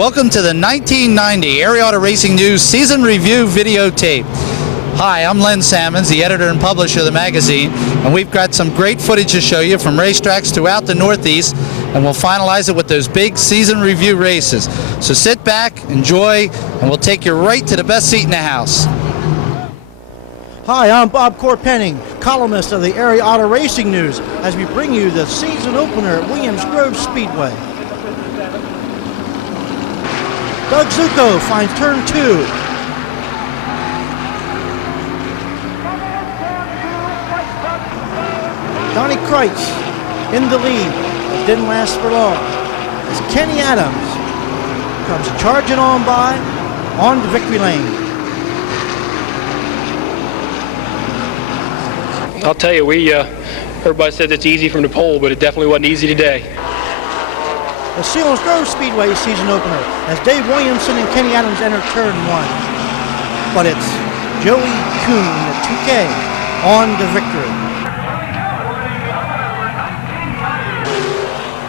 Welcome to the 1990 Erie Auto Racing News Season Review videotape. Hi, I'm Len Sammons, the editor and publisher of the magazine, and we've got some great footage to show you from racetracks throughout the Northeast, and we'll finalize it with those big season review races. So sit back, enjoy, and we'll take you right to the best seat in the house. Hi, I'm Bob Corpenning, columnist of the Erie Auto Racing News, as we bring you the season opener at Williams Grove Speedway. Doug Zucco finds turn 2. Donnie Kreitz in the lead. It didn't last for long, as Kenny Adams comes charging on by on to victory lane. I'll tell you, everybody says it's easy from the pole, but it definitely wasn't easy today. The Selinsgrove Grove Speedway season opener as Dave Williamson and Kenny Adams enter turn 1. But it's Joey Kuhn, the 2K, on to victory.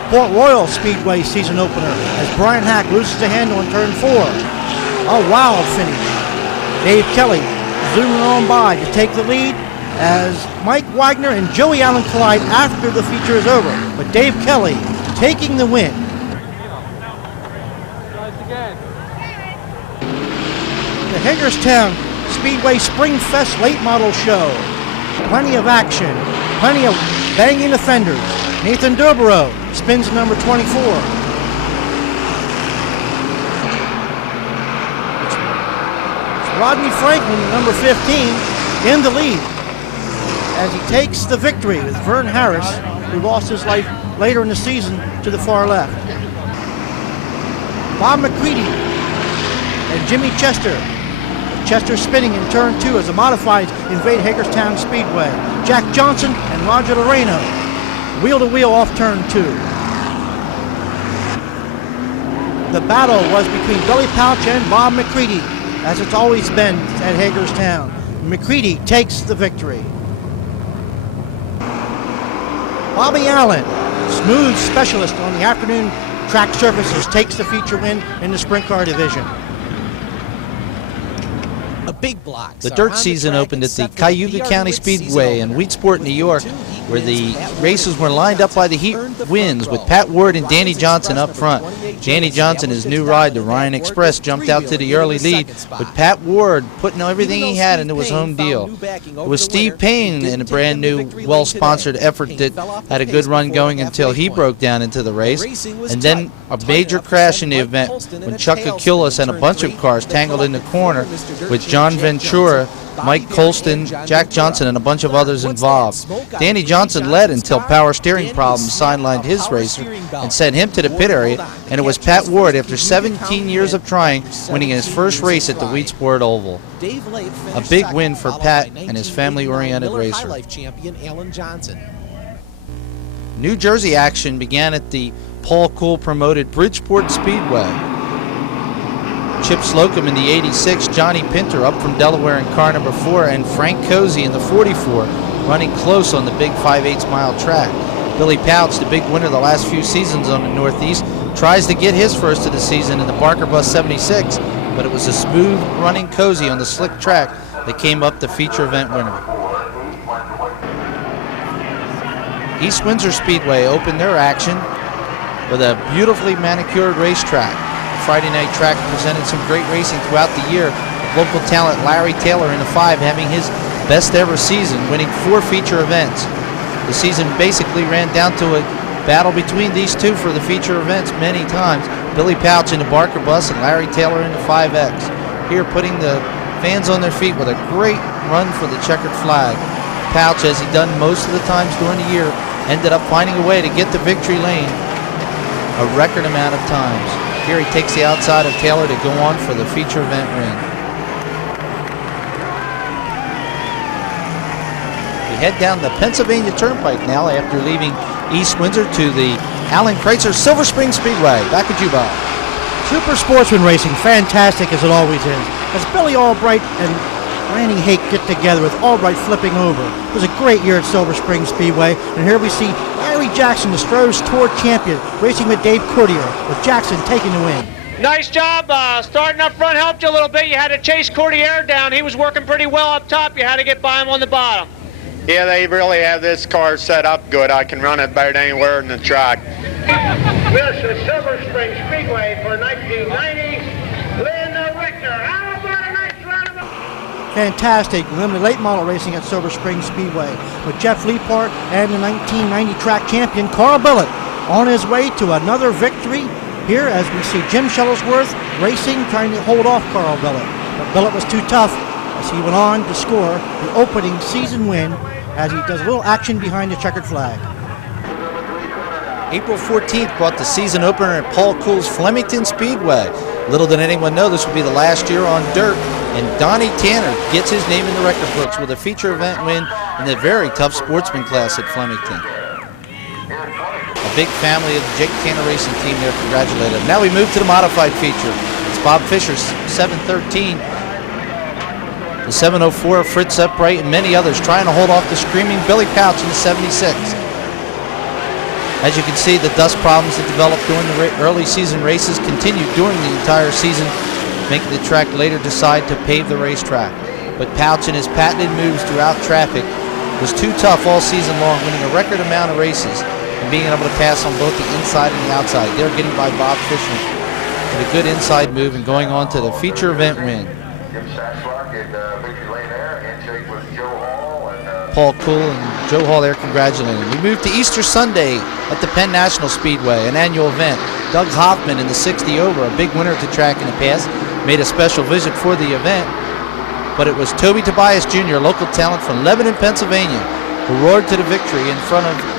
Port Royal Speedway season opener as Brian Hack loses the handle in turn 4. A wild finish. Dave Kelly zooming on by to take the lead as Mike Wagner and Joey Allen collide after the feature is over. But Dave Kelly taking the win. The Hagerstown Speedway Spring Fest Late Model Show. Plenty of action, plenty of banging offenders. Nathan Doborow spins number 24. It's Rodney Franklin, number 15, in the lead as he takes the victory with Vern Harris, who lost his life later in the season, to the far left. Bob McCready and Jimmy Chester. Chester spinning in turn 2 as the modifieds invade Hagerstown Speedway. Jack Johnson and Roger Loreno wheel to wheel off turn 2. The battle was between Billy Pouch and Bob McCready, as it's always been at Hagerstown. McCready takes the victory. Bobby Allen, smooth specialist on the afternoon track surfaces, takes the feature win in the sprint car division. Big blocks. The dirt season opened at the Cayuga County Speedway in Wheatsport, New York, where the races were lined up by the heat wins with Pat Ward and Danny Johnson up front. Danny Johnson, his new ride, the Ryan Express, jumped out to the early lead, with Pat Ward putting everything he had into his home deal. It was Steve Payne in a brand new, well-sponsored effort that had a good run going until he broke down into the race. And then a major crash in the event when Chuck Aculis and a bunch of cars tangled in the corner with John Ventura, Mike Colston, Jack Johnson, and a bunch of others involved. Danny Johnson led until power steering problems sidelined his racer and sent him to the pit area, and it was Pat Ward, after 17 years of trying, winning his first race at the Wheatsport Oval. A big win for Pat and his family-oriented racer. New Jersey action began at the Paul Cool promoted Bridgeport Speedway. Chip Slocum in the 86, Johnny Pinter up from Delaware in car number 4, and Frank Cozy in the 44, running close on the big 5/8 mile track. Billy Pouch, the big winner the last few seasons on the Northeast, tries to get his first of the season in the Barker Bus 76, but it was a smooth running Cozy on the slick track that came up the feature event winner. East Windsor Speedway opened their action with a beautifully manicured racetrack. Friday night track presented some great racing throughout the year. Local talent Larry Taylor in the 5 having his best ever season, winning 4 feature events. The season basically ran down to a battle between these two for the feature events many times. Billy Pouch in the Barker Bus and Larry Taylor in the 5X. Here putting the fans on their feet with a great run for the checkered flag. Pouch, as he done most of the times during the year, ended up finding a way to get to victory lane a record amount of times. Here he takes the outside of Taylor to go on for the feature event win. We head down the Pennsylvania Turnpike now after leaving East Windsor to the Alan Kreitzer Silver Spring Speedway. Back at you, Bob. Super sportsman racing, fantastic as it always is. As Billy Albright and Randy Hake get together with Albright flipping over. It was a great year at Silver Spring Speedway, and here we see Larry Jackson, the Stroh's Tour champion, racing with Dave Courtier, with Jackson taking the win. Nice job. Starting up front helped you a little bit. You had to chase Cordier down. He was working pretty well up top. You had to get by him on the bottom. Yeah, they really have this car set up good. I can run it about anywhere in the track. This is Silver Spring Speedway for 1990. Lynn Richter. How about a nice round of applause? Fantastic limited late model racing at Silver Spring Speedway with Jeff Leapart and the 1990 track champion Carl Billet on his way to another victory. Here as we see Jim Shuttlesworth racing, trying to hold off Carl Billet. But Billet was too tough as he went on to score the opening season win as he does a little action behind the checkered flag. April 14th brought the season opener at Paul Cool's Flemington Speedway. Little did anyone know this would be the last year on dirt, and Donnie Tanner gets his name in the record books with a feature event win in the very tough sportsman class at Flemington. A big family of the Jake Tanner Racing team there congratulated him. Now we move to the modified feature. It's Bob Fisher's 713, the 704 Fritz Upright, and many others trying to hold off the screaming Billy Pouch in the 76. As you can see, the dust problems that developed during the early season races continued during the entire season, making the track later decide to pave the racetrack. But Pouch and his patented moves throughout traffic was too tough all season long, winning a record amount of races and being able to pass on both the inside and the outside. They're getting by Bob Fisher with a good inside move and going on to the feature event win. Paul Cool and Joe Hall there congratulating. We move to Easter Sunday at the Penn National Speedway, an annual event. Doug Hoffman in the 60 over, a big winner at the track in the past, made a special visit for the event. But it was Toby Tobias Jr., a local talent from Lebanon, Pennsylvania, who roared to the victory in front of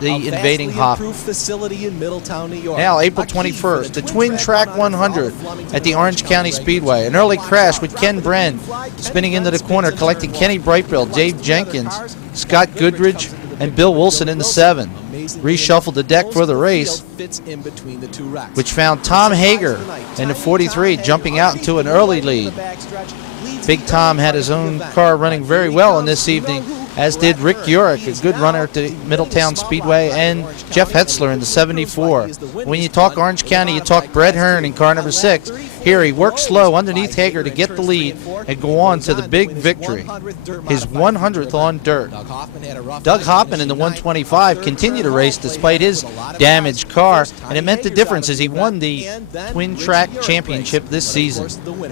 the invading Hoffman. Facility in Middletown, New York. Now, April 21st, the Twin Track 100 at the Orange County Speedway. An early crash with Ken Bren spinning into the corner, collecting Kenny Brightbill, Dave Jenkins, Scott Goodridge, and Bill Wilson in the 7. Reshuffled the deck for the race, which found Tom Hager in the 43 jumping out into an early lead. Big Tom had his own car running very well in this evening, as did Rick Urick, a good runner at the Middletown Speedway, and Jeff Hetzler in the 74. When you talk Orange County, you talk Brett Hearn in car number 6. Here he works slow underneath Hager to get the lead and go on to the big victory, his 100th on dirt. Doug Hoffman in the 125 continued to race despite his damaged car, and it meant the difference as he won the Twin Track Championship this season.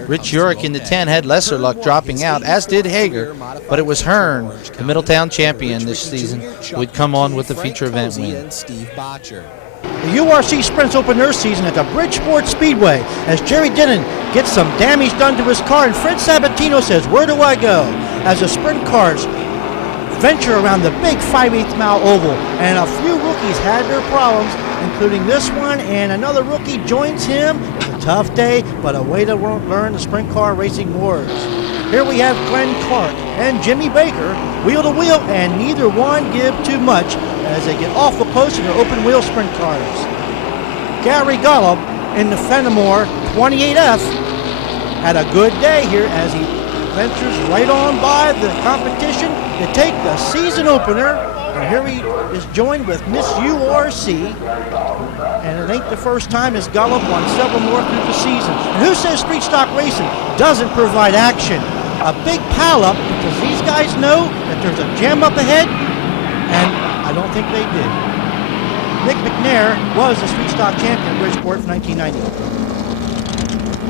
Rich Urick in the 10 had lesser luck dropping out, as did Hager, but it was Hearn, the Middletown champion this season, who would come on with the feature event win. The URC Sprints open their season at the Bridgeport Speedway as Jerry Dinnan gets some damage done to his car, and Fred Sabatino says, "Where do I go?" As the sprint cars venture around the big 5/8 mile oval, and a few rookies had their problems, including this one, and another rookie joins him. It's a tough day, but a way to learn the sprint car racing wars. Here we have Glenn Clark and Jimmy Baker wheel to wheel, and neither one give too much as they get off the post in their open wheel sprint cars. Gary Golub in the Fenimore 28F had a good day here as he ventures right on by the competition to take the season opener. And here he is joined with Miss URC, and it ain't the first time as Golub won several more through the season. And who says street stock racing doesn't provide action? A big pile-up, because these guys know that there's a jam up ahead, and I don't think they did. Nick McNair was the street stock champion at Bridgeport for 1990.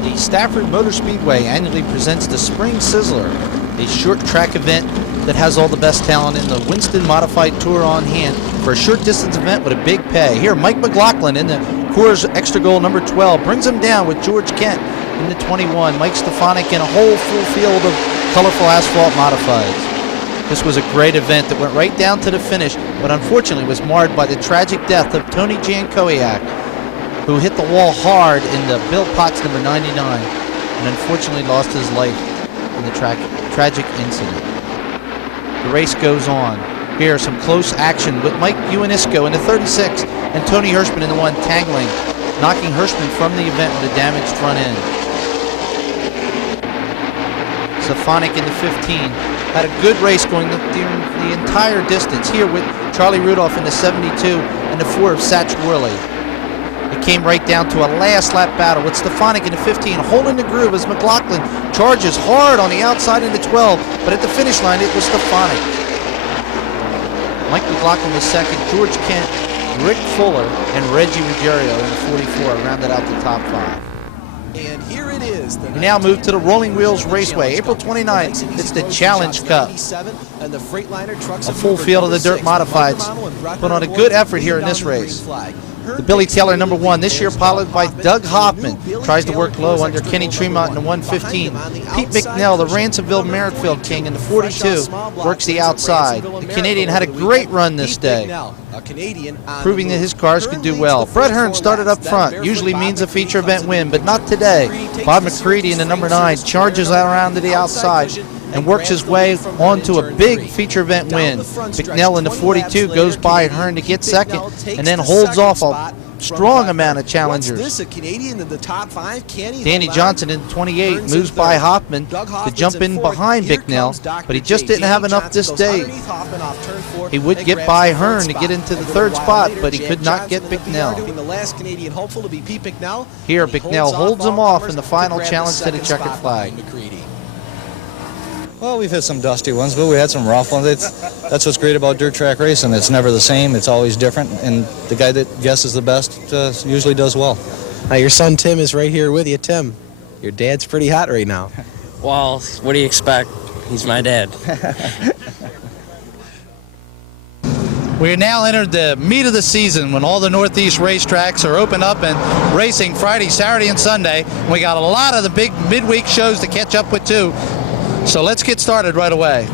The Stafford Motor Speedway annually presents the Spring Sizzler, a short track event that has all the best talent in the Winston Modified Tour on hand for a short distance event with a big pay. Here, Mike McLaughlin in the Coors Extra Gold number 12 brings him down with George Kent in the 21. Mike Stefanik in a whole full field of colorful asphalt modifieds. This was a great event that went right down to the finish, but unfortunately was marred by the tragic death of Tony Jankowiak, who hit the wall hard in the Bill Potts number 99 and unfortunately lost his life in the tragic incident. The race goes on. Here, some close action with Mike Ionisco in the 36 and Tony Hirschman in the 1 tangling, knocking Hirschman from the event with a damaged front end. Stefanik in the 15 had a good race going the entire distance. Here with Charlie Rudolph in the 72 and the 4 of Satch Worley. It came right down to a last lap battle with Stefanik in the 15, holding the groove as McLaughlin charges hard on the outside into 12, but at the finish line it was Stefanik. Mike McLaughlin was second, George Kent, Rick Fuller, and Reggie Ruggiero in the 44 rounded out the top 5. And here it is. We now move to the Rolling Wheels Raceway. April 29th, it's the Challenge Cup. And the Freightliner trucks A full field of the dirt modifieds put on a good effort here in this race. The Billy Taylor number 1, this year piloted by Doug Hoffman, tries to work low under Kenny Tremont in the 115. Pete McNell, the Ransomville Merrittfield King in the 42, works the outside. The Canadian had a great run this day, proving that his cars could do well. Brett Hearn started up front, usually means a feature event win, but not today. Bob McCready in the number 9 charges around to the outside and works his way onto a big feature event win. McNell in the 42 goes by Hearn to get second and then holds off a strong amount of challengers. Danny Johnson in the 28 moves by Hoffman to jump in behind Bicknell, but he just didn't have enough this day. He would get by Hearn to get into the 3rd spot, but he could not get Bicknell. Here Bicknell holds him off in the final challenge to the checkered flag. Well, we've had some dusty ones, but we had some rough ones. That's what's great about dirt track racing. It's never the same. It's always different, and the guy that guesses the best usually does well. Now, your son Tim is right here with you. Tim, your dad's pretty hot right now. Well, what do you expect? He's my dad. We are now entered the meat of the season when all the Northeast racetracks are open up and racing Friday, Saturday, and Sunday. We got a lot of the big midweek shows to catch up with, too. So let's get started right away.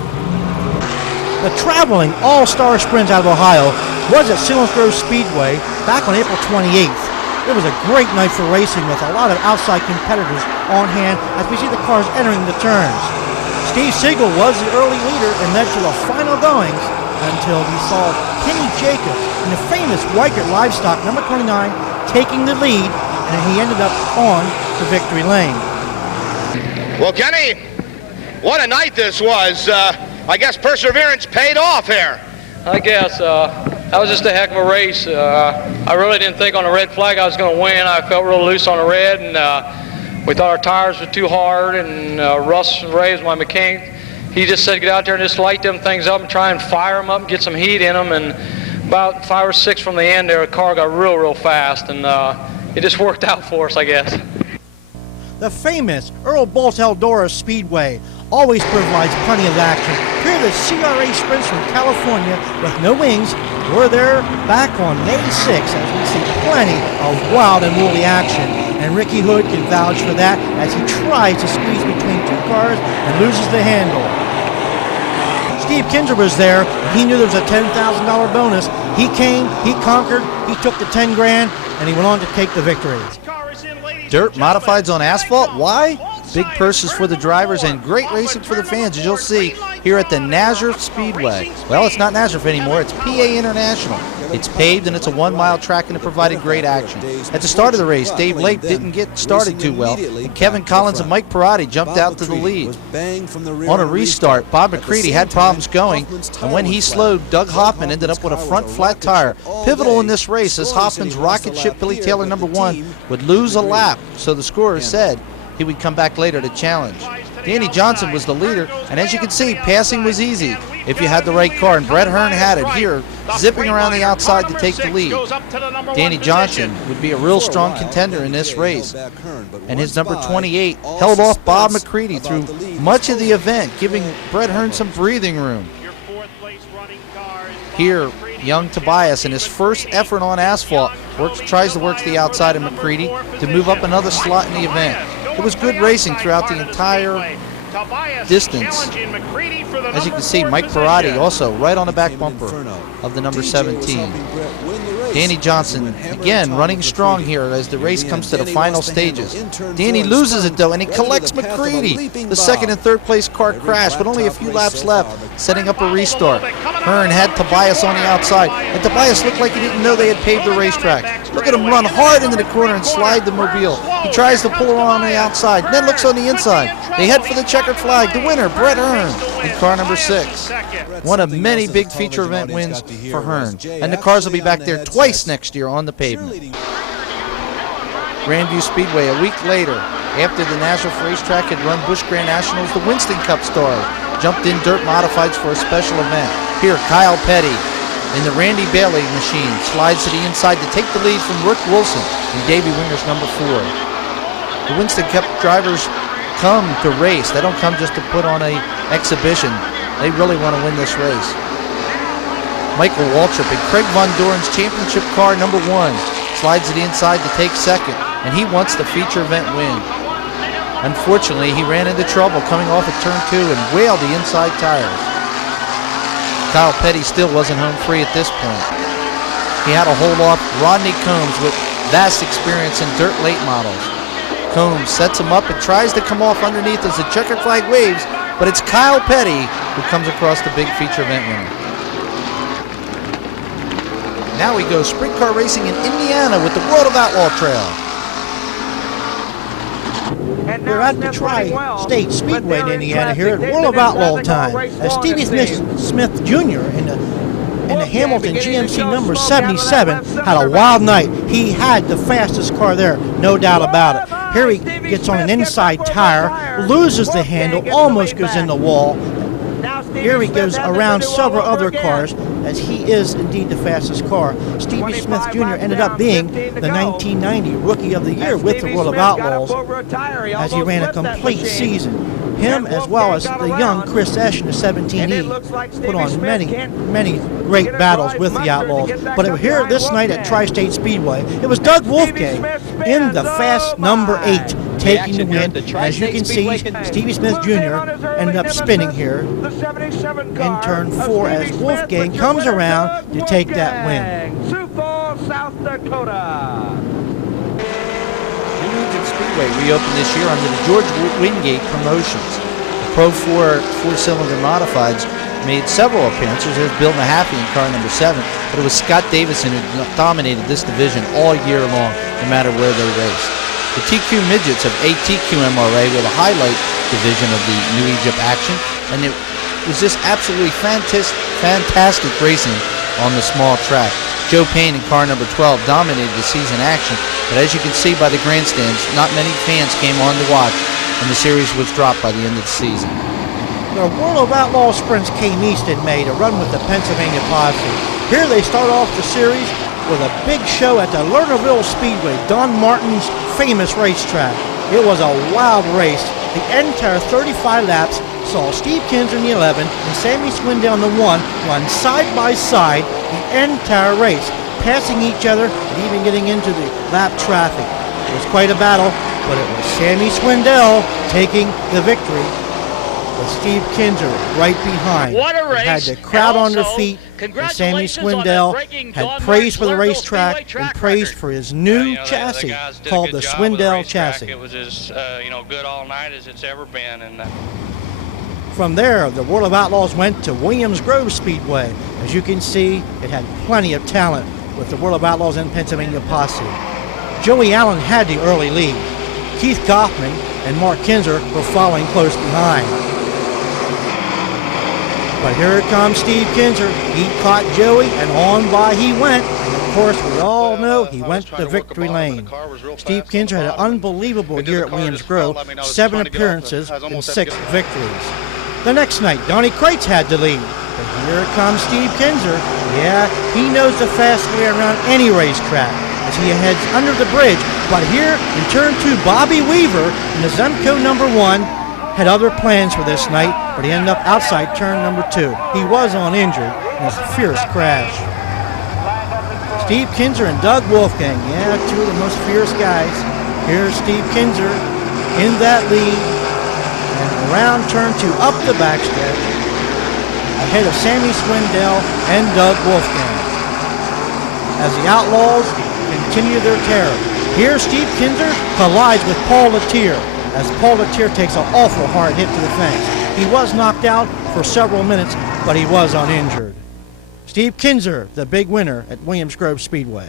The traveling all-star sprints out of Ohio was at Selinsgrove Speedway back on April 28th. It was a great night for racing with a lot of outside competitors on hand as we see the cars entering the turns. Steve Siegel was the early leader and led to the final goings until we saw Kenny Jacobs in the famous Weichert Livestock number 29 taking the lead, and he ended up on the victory lane. Well, Kenny, what a night this was. I guess perseverance paid off here. I guess that was just a heck of a race. I really didn't think on the red flag I was going to win. I felt real loose on the red, and we thought our tires were too hard. And Russ Ray was my mechanic. He just said get out there and just light them things up and try and fire them up and get some heat in them. And about 5 or 6 from the end there, the car got real fast, and it just worked out for us, I guess. The famous Earl Bolt Eldora Speedway always provides plenty of action. Here the CRA sprints from California with no wings were there back on May 6th as we see plenty of wild and woolly action. And Ricky Hood can vouch for that as he tries to squeeze between 2 cars and loses the handle. Steve Kinzer was there, and he knew there was a $10,000 bonus. He came, he conquered, he took the 10 grand, and he went on to take the victory. Dirt modifieds on asphalt. Why? Big purses for the drivers and great racing for the fans, as you'll see here at the Nazareth Speedway. Well, it's not Nazareth anymore. It's PA International. It's paved and it's a 1-mile track, and it provided great action. At the start of the race, Dave Lake didn't get started too well, and Kevin Collins and Mike Perotti jumped out to the lead. On a restart, Bob McCready had problems going, and when he slowed, Doug Hoffman ended up with a front flat tire. Pivotal in this race as Hoffman's rocket ship Billy Taylor number 1 would lose a lap, so the scorer said he would come back later to challenge. Danny Johnson was the leader, and as you can see, passing was easy if you had the right car, and Brett Hearn had it here, zipping around the outside to take the lead. Danny Johnson would be a real strong contender in this race, and his number 28 held off Bob McCready through much of the event, giving Brett Hearn some breathing room. Here, young Tobias, in his first effort on asphalt, tries to work to the outside of McCready to move up another slot in the event. It was good racing throughout the entire distance. As you can see, Mike Perotti also right on the back bumper of the number 17. Danny Johnson, again, running strong here as the race comes to the final stages. Danny loses it, though, and he collects McCready. The second and third place car crashed, but only a few laps left, setting up a restart. Hearn had Tobias on the outside, and Tobias looked like he didn't know they had paved the racetrack. Look at him run hard into the corner and slide the mobile. He tries to pull her on the outside, then looks on the inside. They head for the checkered flag. The winner, Brett Hearn, in car number 6. One of many big feature event wins for Hearn. And the cars will be back there twice next year on the pavement. Grandview Speedway a week later. After the National Racetrack had run Busch Grand Nationals, the Winston Cup stars jumped in dirt modifieds for a special event. Here, Kyle Petty in the Randy Bailey machine slides to the inside to take the lead from Rick Wilson and Davey Winger's number 4. The Winston Cup drivers come to race. They don't come just to put on an exhibition. They really want to win this race. Michael Waltrip in Craig Von Doren's championship car number 1 slides to the inside to take second, and he wants the feature event win. Unfortunately, he ran into trouble coming off at turn 2 and whaled the inside tires. Kyle Petty still wasn't home free at this point. He had to hold off Rodney Combs with vast experience in dirt late models. Combs sets him up and tries to come off underneath as the checkered flag waves, but it's Kyle Petty who comes across the big feature event winner. Now we go sprint car racing in Indiana with the World of Outlaw Trail. We're at the Tri-State Speedway in Indiana here at World of Outlaw time, as Stevie Smith Jr. in the Hamilton GMC number 77 had a wild night. He had the fastest car there, no doubt about it. Here he gets on an inside tire, loses the handle, almost goes in the wall. Here he goes around several other cars, as he is indeed the fastest car. Stevie Smith Jr. ended up being the 1990 Rookie of the Year with the World of Outlaws, as he ran a complete season. Him, as well as the young Chris Esch in the 17E, put on many great battles with the Outlaws. But here this night at Tri-State Speedway, it was Doug Wolfgang in the fast number 8 taking the win. As you can see, Stevie Smith Jr. ended up spinning here in turn 4 as Wolfgang comes around to take that win. Sioux Falls, South Dakota. New Regent Speedway reopened this year under the George Wingate Promotions. The Pro 4 4-cylinder modifieds made several appearances. There's Bill Mahaffey in car number 7, but it was Scott Davison who dominated this division all year long, no matter where they raced. The TQ Midgets of ATQ MRA were the highlight division of the New Egypt action, and it was just absolutely fantastic racing on the small track. Joe Payne in car number 12 dominated the season action, but as you can see by the grandstands, not many fans came on to watch, and the series was dropped by the end of the season. The World of Outlaw Sprints came east in May to run with the Pennsylvania Posse. Here they start off the series with a big show at the Lernerville Speedway, Don Martin's famous racetrack. It was a wild race. The entire 35 laps saw Steve Kinser in the 11 and Sammy Swindell in the 1 run side by side the entire race, passing each other and even getting into the lap traffic. It was quite a battle, but it was Sammy Swindell taking the victory, with Steve Kinser right behind. What a race. He had the crowd on their Also, feet, and Sammy congratulations on the Swindell breaking had Don praise for the Martin's racetrack Lernerville Speedway and track praise record. for his new The chassis guys did a called good the job with Swindell racetrack. chassis. It was as good all night as it's ever been, and From there, the World of Outlaws went to Williams Grove Speedway. As you can see, it had plenty of talent with the World of Outlaws and Pennsylvania Posse. Joey Allen had the early lead. Keith Goffman and Mark Kinser were following close behind. But here comes Steve Kinser. He caught Joey, and on by he went. And of course, we all know he went to victory lane. Steve Kinser had an unbelievable year at Williams Grove, 7 appearances and 6 victories. The next night, Donnie Kreitz had the lead. But here comes Steve Kinser. Yeah, he knows the fast way around any racetrack as he heads under the bridge. But here in turn 2, Bobby Weaver in the Zemco number 1 had other plans for this night, but he ended up outside turn number 2. He was uninjured in this fierce crash. Steve Kinser and Doug Wolfgang, yeah, 2 of the most fierce guys. Here's Steve Kinser in that lead, and around turn 2, up the backstretch, ahead of Sammy Swindell and Doug Wolfgang. As the Outlaws continue their terror, here Steve Kinser collides with Paul Latier, as Paul Latier takes an awful hard hit to the fence. He was knocked out for several minutes, but he was uninjured. Steve Kinser, the big winner at Williams Grove Speedway.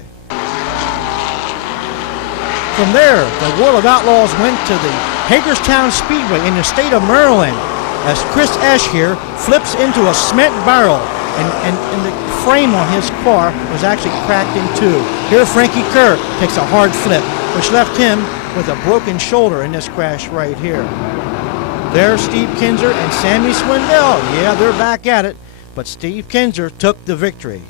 From there, the World of Outlaws went to the Hagerstown Speedway in the state of Maryland, as Chris Esch here flips into a cement barrel, and the frame on his car was actually cracked in 2. Here Frankie Kerr takes a hard flip. which left him with a broken shoulder in this crash right here. There's Steve Kinser and Sammy Swindell. Yeah, they're back at it, but Steve Kinser took the victory.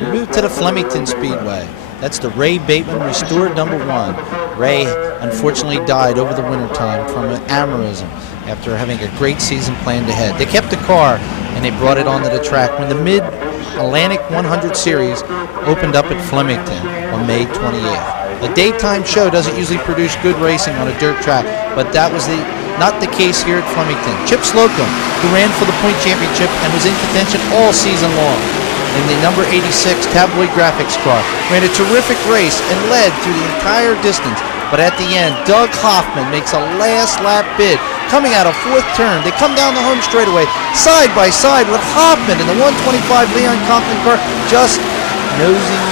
We move to the Flemington Speedway. That's the Ray Bateman Restored #1. Ray unfortunately died over the wintertime from an aneurysm after having a great season planned ahead. They kept the car and they brought it onto the track when the Mid-Atlantic 100 Series opened up at Flemington on May 28th. A daytime show doesn't usually produce good racing on a dirt track, but that was not the case here at Flemington. Chip Slocum, who ran for the point championship and was in contention all season long in the number 86 Tabloid Graphics car, ran a terrific race and led through the entire distance. But at the end, Doug Hoffman makes a last lap bid. Coming out of fourth turn, they come down the home straightaway side by side with Hoffman in the 125 Leon Compton car, just nosing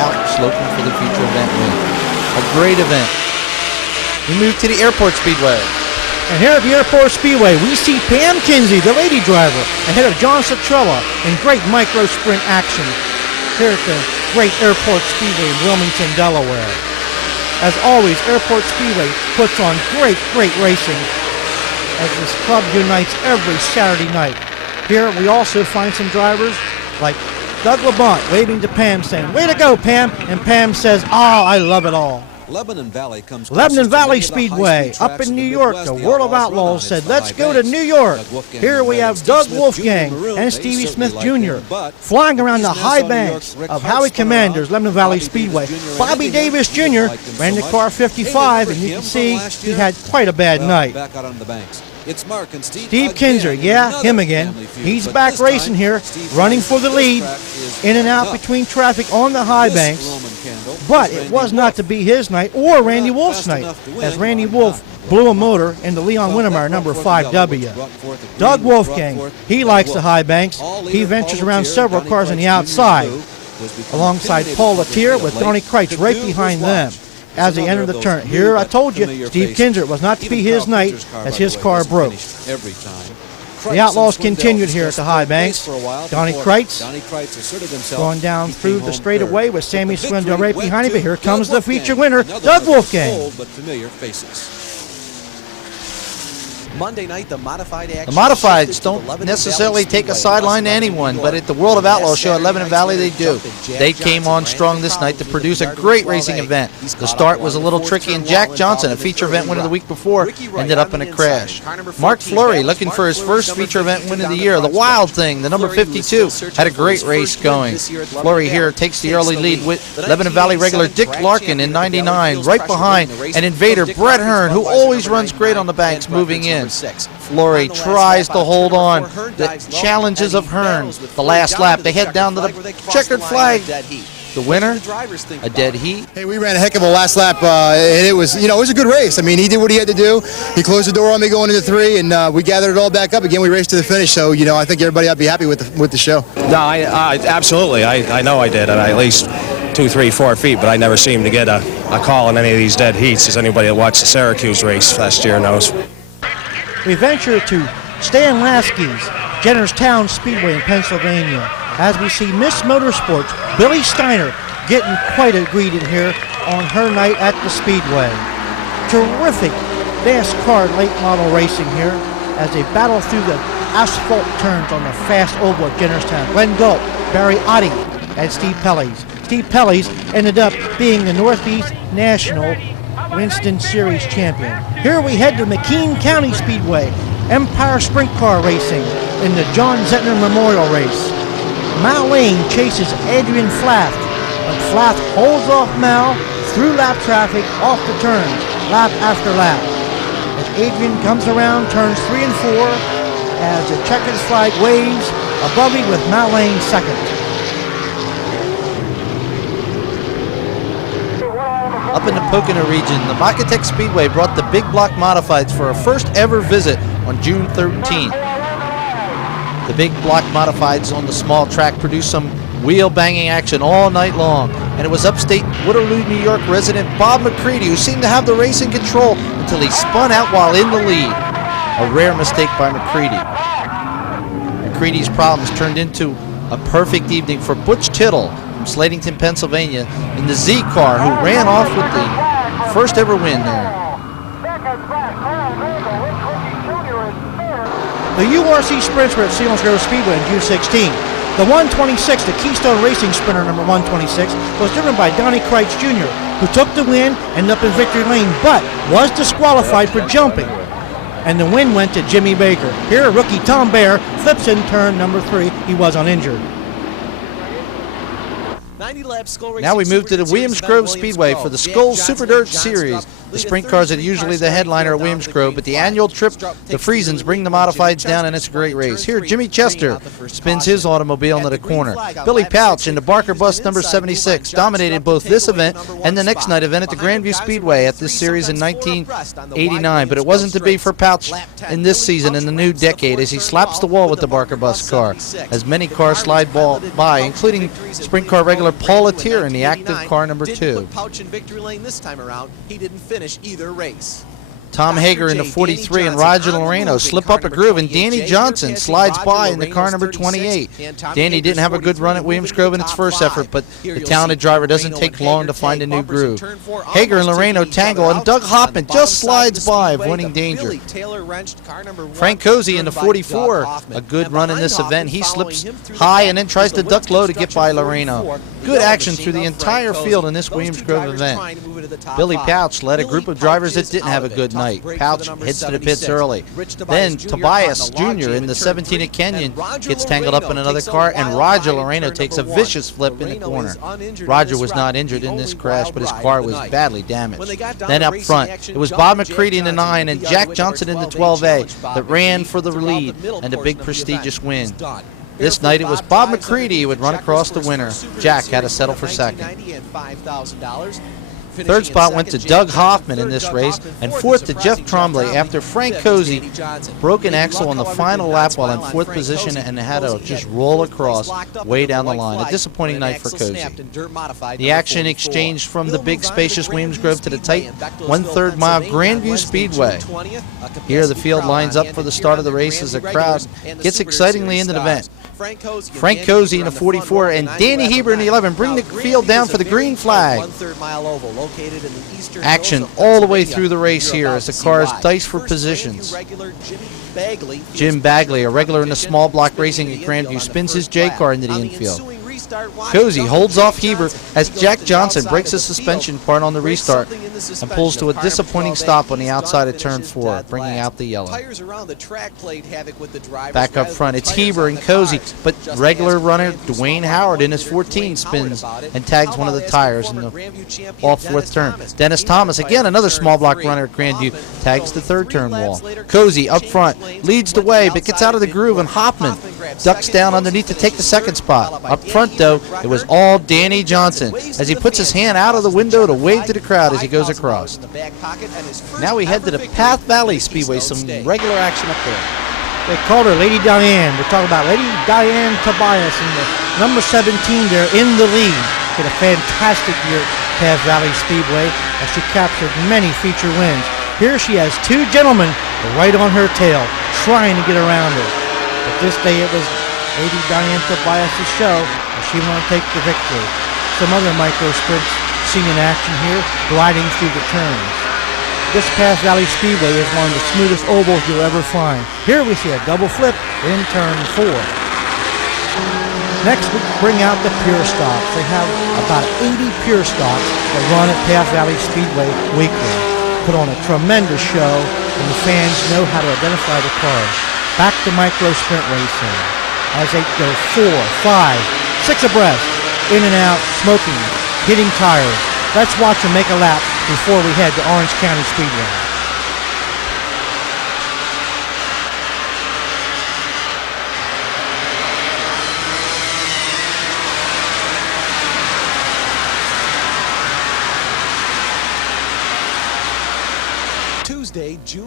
out Slocum for the feature event win. A great event. We move to the Airport Speedway. And here at the Airport Speedway, we see Pam Kinsey, the lady driver, ahead of John Citrella in great micro sprint action here at the great Airport Speedway in Wilmington, Delaware. As always, Airport Speedway puts on great racing as this club unites every Saturday night. Here we also find some drivers like Doug Labonte waving to Pam saying, "Way to go, Pam," and Pam says, "Oh, I love it all." Lebanon Valley Speedway up in New York. The World of Outlaws said, "Let's go to New York." Here we have Doug Wolfgang and Stevie Smith Jr. flying around the high banks of Howie Commander's Lebanon Valley Speedway. Bobby Davis Jr. ran the car 55, and you can see he had quite a bad night. Steve Kinser, yeah, him again. He's back racing here, running for the lead, in and out between traffic on the high banks. But it was not to be his night or Randy Wolf's night, as Randy Wolf blew a motor in the Leon Wintermeyer number 5W. Doug Wolfgang, he likes the high banks. He ventures around several cars on the outside, alongside Paul Latier with Donnie Kreitz right behind them. As they enter the turn. Here, I told you, Steve Kinser was not to be his night as his car broke. The Outlaws continued here at the high banks. Donnie Kreitz going down through the straightaway with Sammy Swindell right behind him. But here comes the feature winner, Doug Wolfgang. Monday night, the modified action. The modifieds don't necessarily take a sideline to anyone, but at the World of Outlaws show at Lebanon Valley, they do. They came on strong this night to produce a great racing event. The start was a little tricky, and Jack Johnson, a feature event winner the week before, ended up in a crash. Mark Fleury, looking for his first feature event win of the year. The Wild Thing, the number 52, had a great race going. Fleury here takes the early lead with Lebanon Valley regular Dick Larkin in 99, right behind an invader, Brett Hearn, who always runs great on the banks moving in. Fleury tries to hold on. The challenges of Hearn. The last lap, they head down to the checkered flag. The winner, a dead heat. Hey, we ran a heck of a last lap, and it was, it was a good race. I mean, he did what he had to do. He closed the door on me going into 3, and we gathered it all back up again. We raced to the finish, so I think everybody ought to be happy with the show. No, I absolutely. I know I did, and at least 2, 3, 4 feet, but I never seemed to get a call in any of these dead heats, as anybody that watched the Syracuse race last year knows. We venture to Stan Lasky's Jennerstown Speedway in Pennsylvania as we see Miss Motorsports, Billy Steiner, getting quite a greeting here on her night at the Speedway. Terrific NASCAR late model racing here as they battle through the asphalt turns on the fast oval at Jennerstown. Glenn Galt, Barry Otte, and Steve Pellies. Steve Pellies ended up being the Northeast National Winston Series champion. Here we head to McKean County Speedway, Empire Sprint Car Racing in the John Zettner Memorial Race. Mal Lane chases Adrian Flath, but Flath holds off Mal through lap traffic off the turns, lap after lap. As Adrian comes around turns 3 and 4, as the checkered flag waves above him with Mal Lane second. Up in the Pocono region, the Macatec Speedway brought the Big Block Modifieds for a first ever visit on June 13th. The Big Block Modifieds on the small track produced some wheel banging action all night long, and it was upstate Waterloo, New York resident Bob McCready who seemed to have the race in control until he spun out while in the lead. A rare mistake by McCready. McCready's problems turned into a perfect evening for Butch Tittle, from Slatington, Pennsylvania, in the Z car, who ran off with the first ever win there. The URC sprints were at Selinsgrove Speedway on June 16. The 126, the Keystone Racing Sprinter number 126, was driven by Donnie Kreitz Jr., who took the win, ended up in victory lane, but was disqualified for jumping. And the win went to Jimmy Baker. Here, rookie Tom Baer flips in turn number 3. He was uninjured. Now we move to the Williams Grove Speedway for the Skull Super Dirt Series. The sprint cars are usually the headliner at Williams Grove, but the annual trip, the Friesens, bring the modifieds down, and it's a great race. Here, Jimmy Chester spins his automobile into the corner. Billy Pouch in the Barker Bus number 76 dominated both this event and the next night event at the Grandview Speedway at this series in 1989, but it wasn't to be for Pouch in this season in the new decade as he slaps the wall with the Barker Bus car, as many cars slide by, including sprint car regular Paul Atier in the active car number 2. He didn't finish either race. Tom Hager in the 43 and Roger Loreno slip up a groove, and Danny Johnson slides by in the car number 28. Danny didn't have a good run at Williams Grove in its first effort, but the talented driver doesn't take long to find a new groove. Hager and Loreno tangle, and Doug Hoffman just slides by, avoiding danger. Frank Cozy in the 44, a good run in this event. He slips high and then tries to duck low to get by Loreno. Good action through the entire field in this Williams Grove event. Billy Pouch led a group of drivers that didn't have a good night. Pouch heads to the pits early. Then Tobias Jr. in the 17 at Kenyon gets tangled up in another car, and Roger Loreno takes a vicious flip in the corner. Roger was not injured in this crash, but his car was badly damaged. Then up front, it was Bob McCready in the 9 and Jack Johnson in the 12A that ran for the lead and a big prestigious win. This night it was Bob McCready who would run across the winner. Jack had to settle for second. Third spot went to Doug Hoffman in this race, and fourth to Jeff Trombley after Frank Cozy broke an axle on the final lap while in fourth position and had to just roll across way down the line. A disappointing night for Cozy. The action exchanged from the big spacious Williams Grove to the tight 1/3 mile Grandview Speedway. Here the field lines up for the start of the race as the crowd gets excitingly into the event. Frank Cozy in the 44 and Danny Heber in the 11 bring the field down for the green flag. Action all the way through the race here as the cars dice for positions. Jim Bagley, a regular in the small block racing at Grandview, spins his J car into the infield. Cozy holds off Heber as Jack Johnson breaks the suspension part on the restart and pulls to a disappointing stop on the outside of turn 4, bringing out the yellow. Back up front, it's Heber and Cozy, but regular runner Dwayne Howard in his 14 spins and tags one of the tires in the off fourth turn. Dennis Thomas, again another small block runner at Grandview, tags the third turn wall. Cozy up front leads the way but gets out of the groove, and Hoffman ducks down underneath to take the second spot. Up front though, it was all Danny Johnson as he puts his hand out of the window to wave to the crowd as he goes across. Now we head to the Path Valley Speedway, some regular action up there. They called her Lady Diane. We're talking about Lady Diane Tobias in the number 17 there in the lead. Had a fantastic year at Path Valley Speedway as she captured many feature wins. Here she has two gentlemen right on her tail trying to get around her. But this day it was Lady Diane Tobias' show, and she wanted to take the victory. Some other micro sprints seen in action here, gliding through the turns. This Path Valley Speedway is one of the smoothest ovals you'll ever find. Here we see a double flip in turn 4. Next we bring out the Pure Stocks. They have about 80 Pure Stocks that run at Path Valley Speedway weekly. Put on a tremendous show, and the fans know how to identify the cars. Back to micro sprint racing as they go 4, 5, 6 abreast, in and out, smoking, hitting tires. Let's watch them make a lap before we head to Orange County Speedway.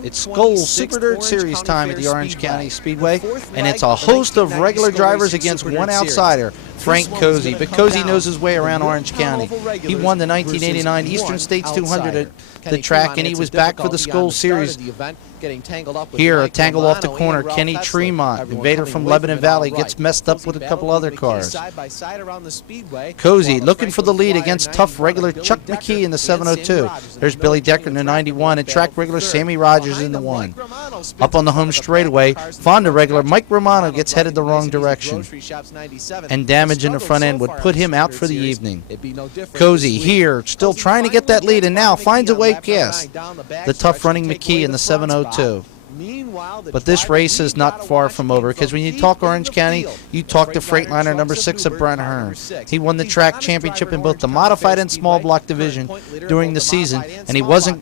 It's Skull Super Dirt Series time at the Orange County Speedway, and it's a host of regular drivers against one outsider. Frank Cozy. But Cozy knows his way around Orange County. He won the 1989 Eastern States 200 at the track, and he was back for the Skull Series. Here, a tangle off the corner. Kenny Tremont, invader from Lebanon Valley, gets messed up with a couple other cars. Cozy looking for the lead against tough regular Chuck McKee in the 702. There's Billy Decker in the 91 and track regular Sammy Rogers in the 1. Up on the home straightaway, Fonda regular Mike Romano gets headed the wrong direction, and damage in the front end would put him out for the evening. Cozy here, still trying to get that lead, and now finds a way past the tough running McKee in the 702. But this race is not far from over, because when you talk Orange County, you talk the Freightliner number 6 of Brent Hearn. He won the track championship in both the modified and small block division during the season, and he wasn't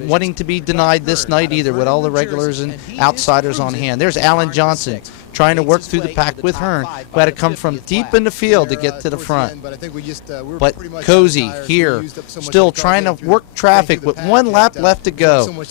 wanting to be denied this night either, with all the regulars and outsiders on hand. There's Alan Johnson trying to work through the pack with Hearn, who had to come from deep in the field to get to the front. But Cozy here, still trying to work traffic with 1 lap left to go.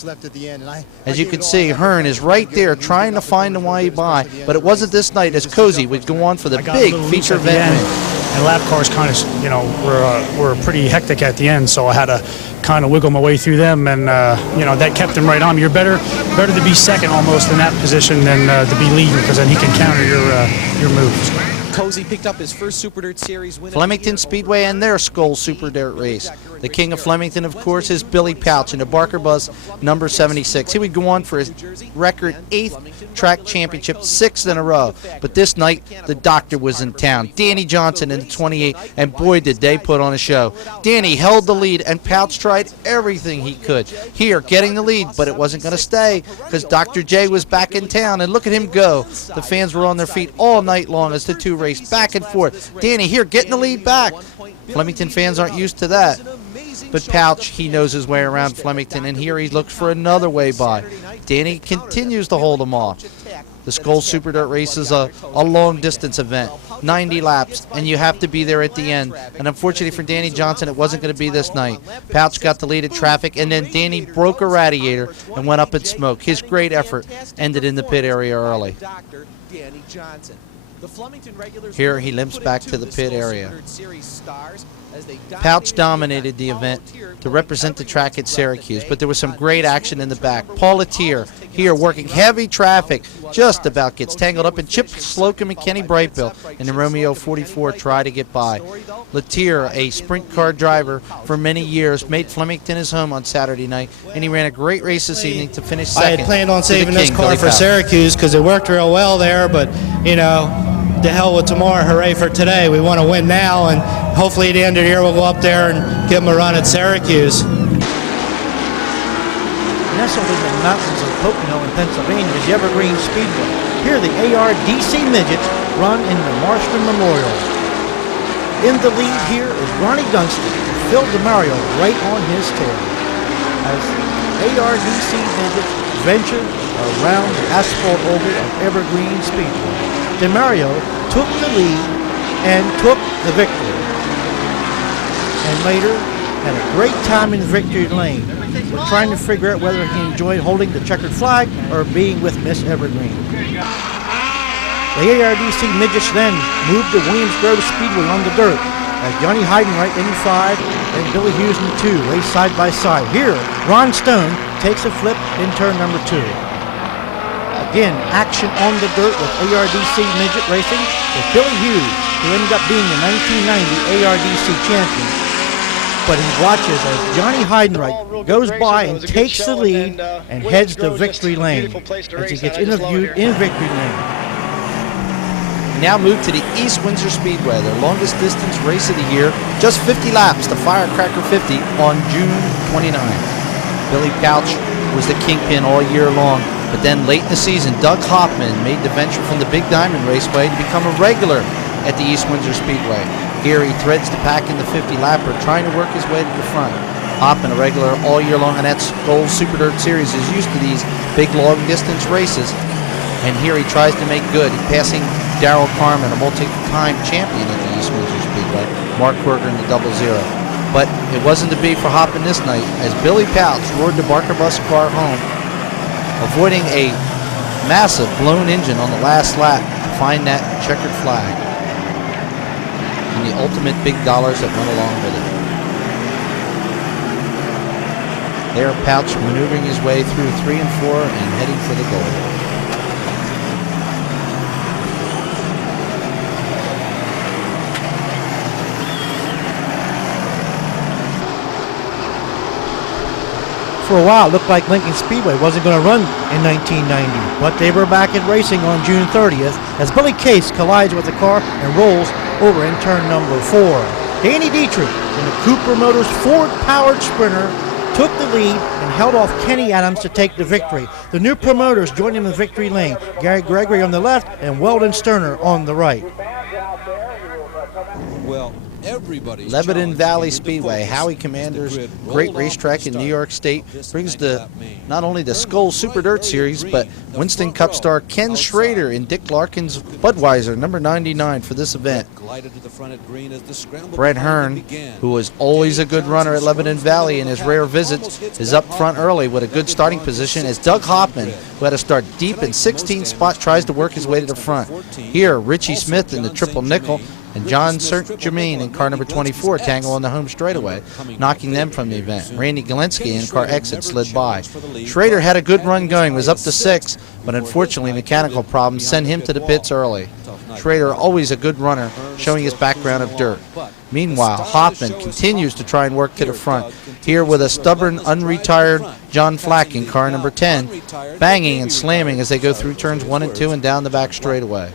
As you can see, Hearn is right there trying to find the way by, but it wasn't this night, as Cozy would go on for the big feature event win. And lap cars kind of, were pretty hectic at the end, so I had to kind of wiggle my way through them, and that kept him right on me. You're better to be second almost in that position than to be leading, because then he can counter your moves. Cozy picked up his first Super Dirt Series win. Flemington Speedway and their Skull Super Dirt race. The king of Flemington, of course, is Billy Pouch in the Barker Bus number 76. He would go on for his record 8th track championship, 6th in a row. But this night, the doctor was in town. Danny Johnson in the 28, and boy, did they put on a show. Danny held the lead, and Pouch tried everything he could. Here, getting the lead, but it wasn't going to stay, because Dr. J was back in town, and look at him go. The fans were on their feet all night long as the two raced back and forth. Danny here getting the lead back. Flemington fans aren't used to that. But Pouch, he knows his way around Flemington, and here he looks for another way by. Danny continues to hold him off. The Skull Super Dirt race is a long-distance event, 90 laps, and you have to be there at the end. And unfortunately for Danny Johnson, it wasn't going to be this night. Pouch got the lead at traffic, and then Danny broke a radiator and went up in smoke. His great effort ended in the pit area early. Here he limps back to the pit area. Pouch dominated the event to represent the track at Syracuse, but there was some great action in the back. Paul Latier here working heavy traffic, just about gets tangled up, and Chip Slocum and Kenny Brightbill in the Romeo 44 try to get by. Latier, a sprint car driver for many years, made Flemington his home on Saturday night, and he ran a great race this evening to finish second. I had planned on saving this car Billy for Pouch. Syracuse because it worked real well there, but to hell with tomorrow. Hooray for today. We want to win now, and hopefully at the end of the year we'll go up there and give them a run at Syracuse. Nestled in the mountains of Pocono in Pennsylvania is the Evergreen Speedway. Here the ARDC midgets run in the Marston Memorial. In the lead here is Ronnie Dunstan, with Phil DeMario right on his tail, as ARDC midgets venture around the asphalt oval of Evergreen Speedway. DeMario took the lead and took the victory, and later had a great time in victory lane. We're trying to figure out whether he enjoyed holding the checkered flag or being with Miss Evergreen. The ARDC midgets then moved to Williams Grove Speedway on the dirt, as Johnny Heidenreich in 5 and Billy Hughes in 2 race side by side. Here, Ron Stone takes a flip in turn number 2. Again, action on the dirt with ARDC midget racing with Billy Hughes, who ended up being the 1990 ARDC champion. But he watches as Johnny Heidenreich goes by and takes the lead and heads to victory lane as he gets interviewed in victory lane. We now move to the East Windsor Speedway, their longest distance race of the year, just 50 laps, the Firecracker 50 on June 29th. Billy Pouch was the kingpin all year long. But then late in the season, Doug Hoffman made the venture from the Big Diamond Raceway to become a regular at the East Windsor Speedway. Here he threads the pack in the 50-lapper, trying to work his way to the front. Hoffman, a regular all year long, and that Skull Super Dirt Series, is used to these big long-distance races. And here he tries to make good, passing Darrell Carmen, a multi-time champion at the East Windsor Speedway, Mark Quirker in the 00. But it wasn't to be for Hoffman this night, as Billy Pouch roared the Barker Bus car home, avoiding a massive blown engine on the last lap to find that checkered flag. and the ultimate big dollars that went along with it. There, Pouch maneuvering his way through 3 and 4 and heading for the goal. For a while, it looked like Lincoln Speedway wasn't going to run in 1990, but they were back at racing on June 30th as Billy Case collides with the car and rolls over in turn number 4. Danny Dietrich in the Cooper Motors Ford-powered Sprinter took the lead and held off Kenny Adams to take the victory. The new promoters joined him in victory lane. Gary Gregory on the left and Weldon Sterner on the right. Well, everybody's Lebanon Valley Speedway, Howie Commander's great racetrack in New York State, brings not only the Skull Super Dirt Series, but Winston Cup star Ken Schrader in Dick Larkin's Budweiser, number 99 for this event. Brett Hearn, who was always a good runner at Lebanon Valley in his rare visits, is up front early with a good starting position as Doug Hoffman, who had to start deep in 16th spot, tries to work his way to the front. Here, Richie Smith in the triple nickel and John St-Germain in car number 24 tangle on the home straightaway, knocking them from the event. Randy Galinsky in car exit slid by. Schrader had a good run going, was up to 6, but unfortunately mechanical problems sent him to the pits early. Schrader, always a good runner, showing his background of dirt. Meanwhile, Hoffman continues to try and work to the front, here with a stubborn, unretired John Flack in car number 10, banging and slamming as they go through turns 1 and 2 and down the back straightaway.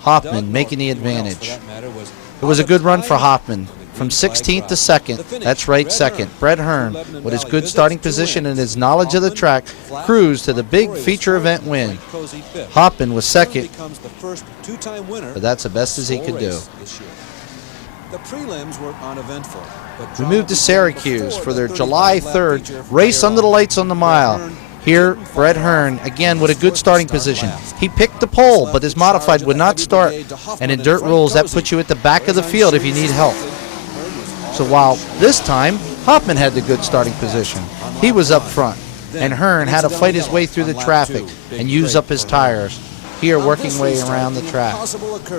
Hoffman making the advantage. It was a good run for Hoffman. From 16th to 2nd, that's right, 2nd. Brett Hearn, with his good starting position and his knowledge of the track, cruised to the big feature event win. Hoffman was 2nd, but that's the best as he could do. The prelims were uneventful. We moved to Syracuse for their July 3rd race under the lights on the mile. Here, Brett Hearn, again with a good starting position. He picked the pole, but his modified would not start. And in dirt rules, that puts you at the back of the field if you need help. So while this time, Hoffman had the good starting position, he was up front. And Hearn had to fight his way through the traffic and use up his tires. Here, working way around the track.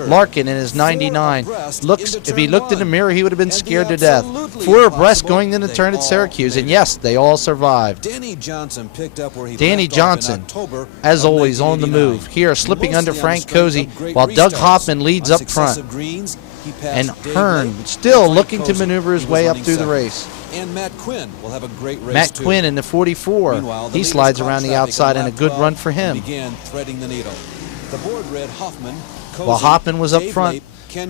Larkin in his 99 if he looked in the mirror, he would have been scared to death. 4 abreast going in the turn at Syracuse, and yes, they all survived. Danny Johnson picked up where he Danny Johnson, as always, on the move. Here, slipping under Frank Cozy, while Doug Hoffman leads up front. And Hearn still looking to maneuver his way up through the race. And Matt Quinn will have a great race. Matt Quinn in the 44. He slides around the outside, and a good run for him. While Hoffman was up front,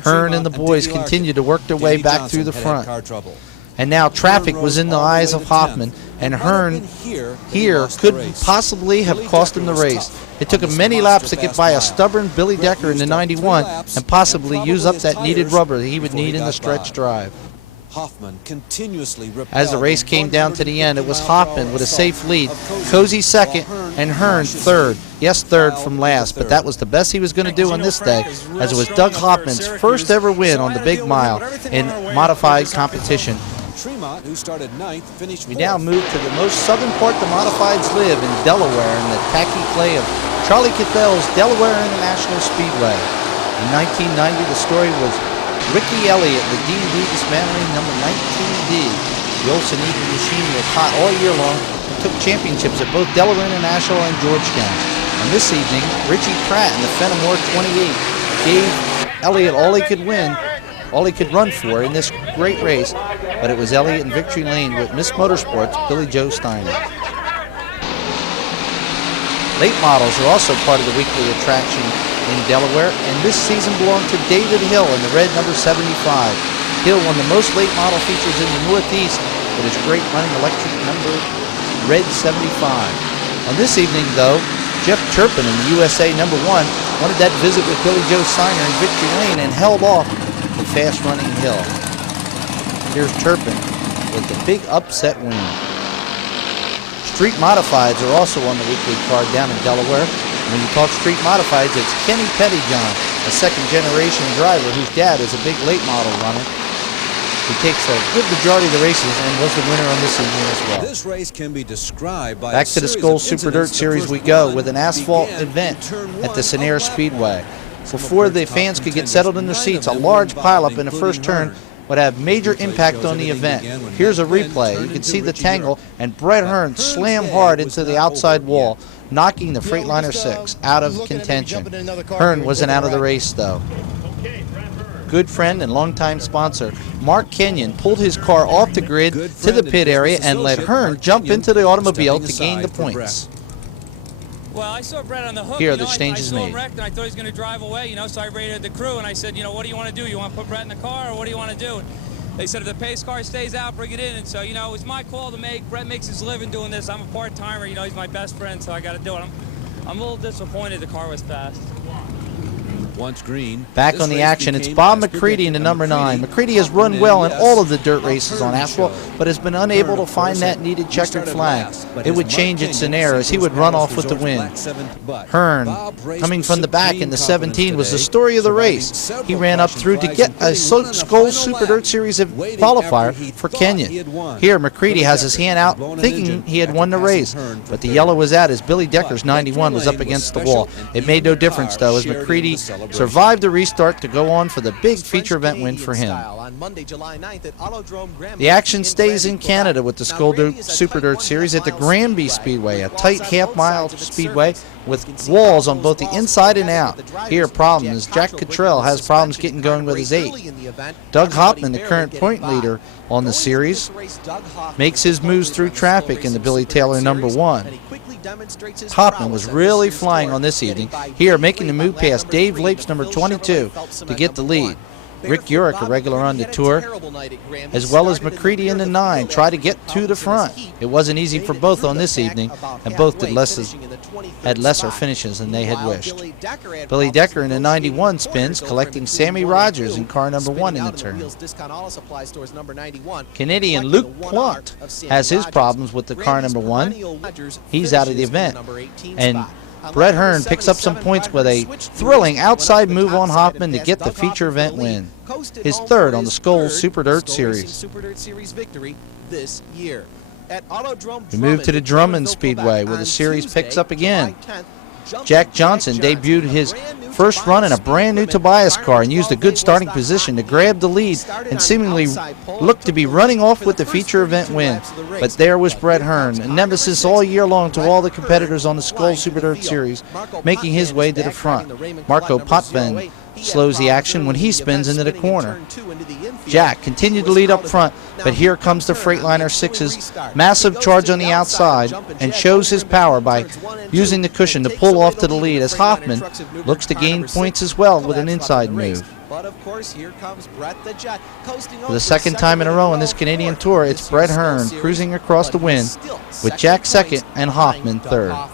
Hearn and the boys continued to work their way back through the front. And now traffic was in the eyes of Hoffman, and Hearn here could possibly have cost him the race. It took him many laps to get by a stubborn Billy Decker in the 91 and possibly use up that needed rubber that he would need in the stretch drive. As the race came down to the end, it was Hoffman with a safe lead, Cozy 2nd, and Hearn 3rd. Yes, 3rd from last, but that was the best he was going to do on this day, as it was Doug Hoffman's first ever win on the big mile in modified competition. We now move to the most southern part the modifieds live, in Delaware, in the tacky clay of Charlie Cathell's Delaware International Speedway. In 1990, the story was Ricky Elliott, the D&D dismantling number 19D. The old Sonique machine was hot all year long and took championships at both Delaware International and Georgetown. And this evening, Richie Pratt in the Fenimore 28 gave Elliott all he could win, all he could run for in this great race, but it was Elliott in victory lane with Miss Motorsports' Billy Joe Steiner. Late models are also part of the weekly attraction in Delaware, and this season belonged to David Hill in the red number 75. Hill won the most late model features in the Northeast with his great running electric number red 75. On this evening, though, Jeff Turpin in the USA number 1 wanted that visit with Billy Joe Steiner in victory lane and held off the fast-running Hill. Here's Turpin with the big upset win. Street Modifieds are also on the weekly card down in Delaware. When you talk street modifieds, it's Kenny Pettyjohn, a second-generation driver whose dad is a big late model runner. He takes a good majority of the races and was the winner on this evening as well. This race can be described by back to the Skull Super Dirt Series we go with an asphalt event at the Scenair Speedway. before the fans could get settled in their seats, a large pileup in the first turn would have major impact on the event. Here's a replay. You can see the tangle, and Brett Hearn slammed hard into the outside wall, knocking the Freightliner 6 out of contention. Hearn wasn't out of the race, though. Good friend and longtime sponsor Mark Kenyon pulled his car off the grid to the pit area and let Hearn jump into the automobile to gain the points. Well, I saw Brett on the hook. Here, the exchange is I saw made. him wrecked, and I thought he was going to drive away, so I rated the crew, and I said, what do you want to do? You want to put Brett in the car, or what do you want to do? And they said, if the pace car stays out, bring it in. And so, it was my call to make. Brett makes his living doing this. I'm a part-timer. He's my best friend, so I got to do it. I'm a little disappointed the car was fast. Once green. Back on the action, it's Bob McCready in the number 9. McCready has run well in all of the dirt races on asphalt, but has been unable to find that needed checkered flag. It would change its scenario as he would run off with the win. Hearn, coming from the back in the 17, was the story of the race. He ran up through to get a Skoal Super Dirt Series qualifier for Kenyon. Here, McCready has his hand out, thinking he had won the race, but the yellow was out as Billy Decker's 91 was up against the wall. It made no difference, though, as McCready survived the restart to go on for the big feature event win for him. The action stays in Canada with the Skoal Super Dirt Series at the Granby Speedway, a tight half-mile speedway with walls on both the inside and out. Here, problem is Jack Cottrell has problems getting going with his 8. Doug Hoffman, the current point leader on the series, makes his moves through traffic in the Billy Taylor number 1. Hoffman was really flying on this evening. Here, making the move past Dave Lapes, number 22, to get the lead. Rick Urich, a regular on the tour, as well as McCready in the 9, try to get to the front. It wasn't easy for both on this evening, and both had lesser finishes than they had wished. Billy Decker in the 91 spins, collecting Sammy Rogers in car number 1 in the turn. Canadian Luke Plant has his problems with the car number 1. He's out of the event. And Brett Hearn picks up some points with a thrilling outside move on Hoffman to get the feature event win. His 3rd on the Skoal Super Dirt Series. We move to the Drummond Speedway where the series picks up again. Jack Johnson debuted his first run in a brand new Tobias car and used a good starting position to grab the lead and seemingly looked to be running off with the feature event win. But there was Brett Hearn, a nemesis all year long to all the competitors on the Skoal Super Dirt Series, making his way to the front. Marco Potvin slows the action when he spins into the corner. Jack continued to lead up front, but here comes the Freightliner 6's massive charge on the outside and shows his power by using the cushion to pull off to the lead as Hoffman looks to gain points as well with an inside move. For the second time in a row on this Canadian Tour, it's Brett Hearn cruising across the win with Jack 2nd and Hoffman 3rd.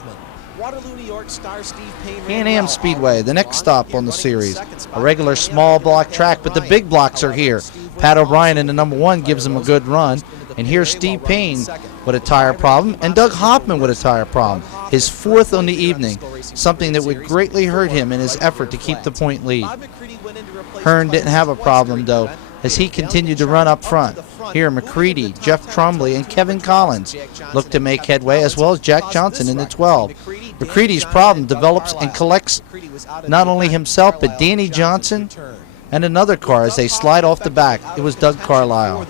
Can-Am Speedway, the next stop on the series. A regular small block track, but the big blocks are here. Pat O'Brien in the number 1 gives him a good run. And here's Steve Payne with a tire problem, and Doug Hoffman with a tire problem. His 4th on the evening, something that would greatly hurt him in his effort to keep the point lead. Hearn didn't have a problem, though, as he continued to run up front. Here, McCready, Jeff Trombley, and Kevin Collins look to make headway, as well as Jack Johnson in the 12. McCready's problem develops and collects not only himself, but Danny Johnson and another car as they slide off the back. It was Doug Carlisle.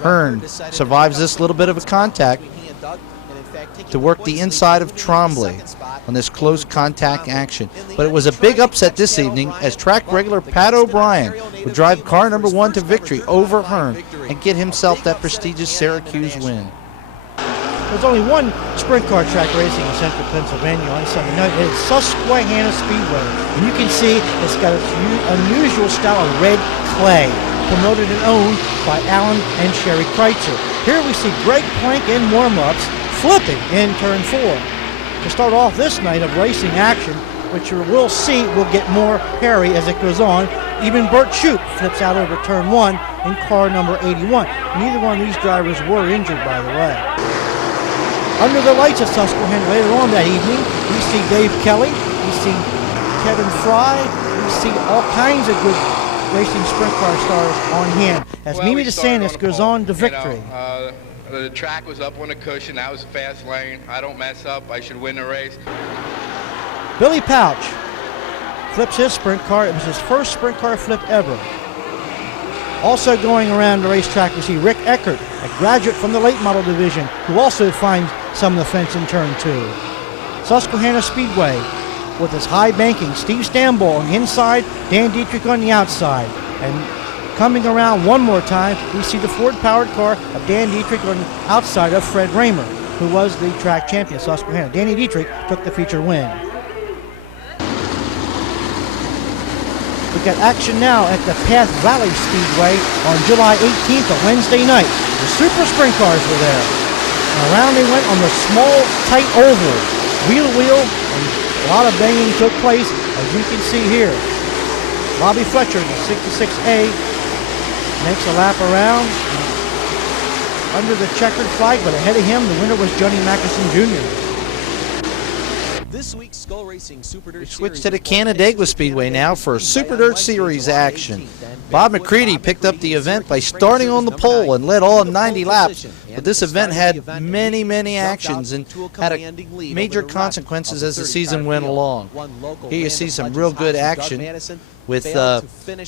Hearn survives this little bit of a contact to work the inside of Trombley on this close contact action. But it was a big upset this evening as track regular Pat O'Brien would drive car number 1 to victory over Hearn and get himself that prestigious Syracuse win. There's only one sprint car track racing in central Pennsylvania on Sunday night. It is Susquehanna Speedway. And you can see it's got its unusual style of red clay, promoted and owned by Alan and Sherry Kreitzer. Here we see Greg Plank in warm-ups, flipping in turn 4. To start off this night of racing action, which you will see will get more hairy as it goes on. Even Bert Shoup flips out over turn 1 in car number 81. Neither one of these drivers were injured, by the way. Under the lights of Susquehanna later on that evening, we see Dave Kelly, we see Kevin Fry, we see all kinds of good racing sprint car stars on hand as Mimi DeSantis goes on to victory. The track was up on the cushion. That was a fast lane. I don't mess up. I should win the race. Billy Pouch flips his sprint car. It was his first sprint car flip ever. Also going around the racetrack, we see Rick Eckert, a graduate from the late model division, who also finds some of the fence in turn 2. Susquehanna Speedway with its high banking. Steve Stambaugh on the inside, Dan Dietrich on the outside. And coming around one more time, we see the Ford-powered car of Dan Dietrich on the outside of Fred Raymer, who was the track champion, Susquehanna. Danny Dietrich took the feature win. We got action now at the Path Valley Speedway on July 18th, a Wednesday night. The super sprint cars were there. And around they went on the small, tight oval. Wheel, and a lot of banging took place, as you can see here. Bobby Fletcher, the 66A, makes a lap around under the checkered flag, but ahead of him, the winner was Johnny Mackerson Jr. This week's Skull Racing Super Dirt Switch to the Canandaigua Speedway now for Super Dirt Series action. Bob McCready picked up the event by starting on the pole and led all 90 laps. But this event had many actions and had major consequences as the season went along. Here you see some real good action with the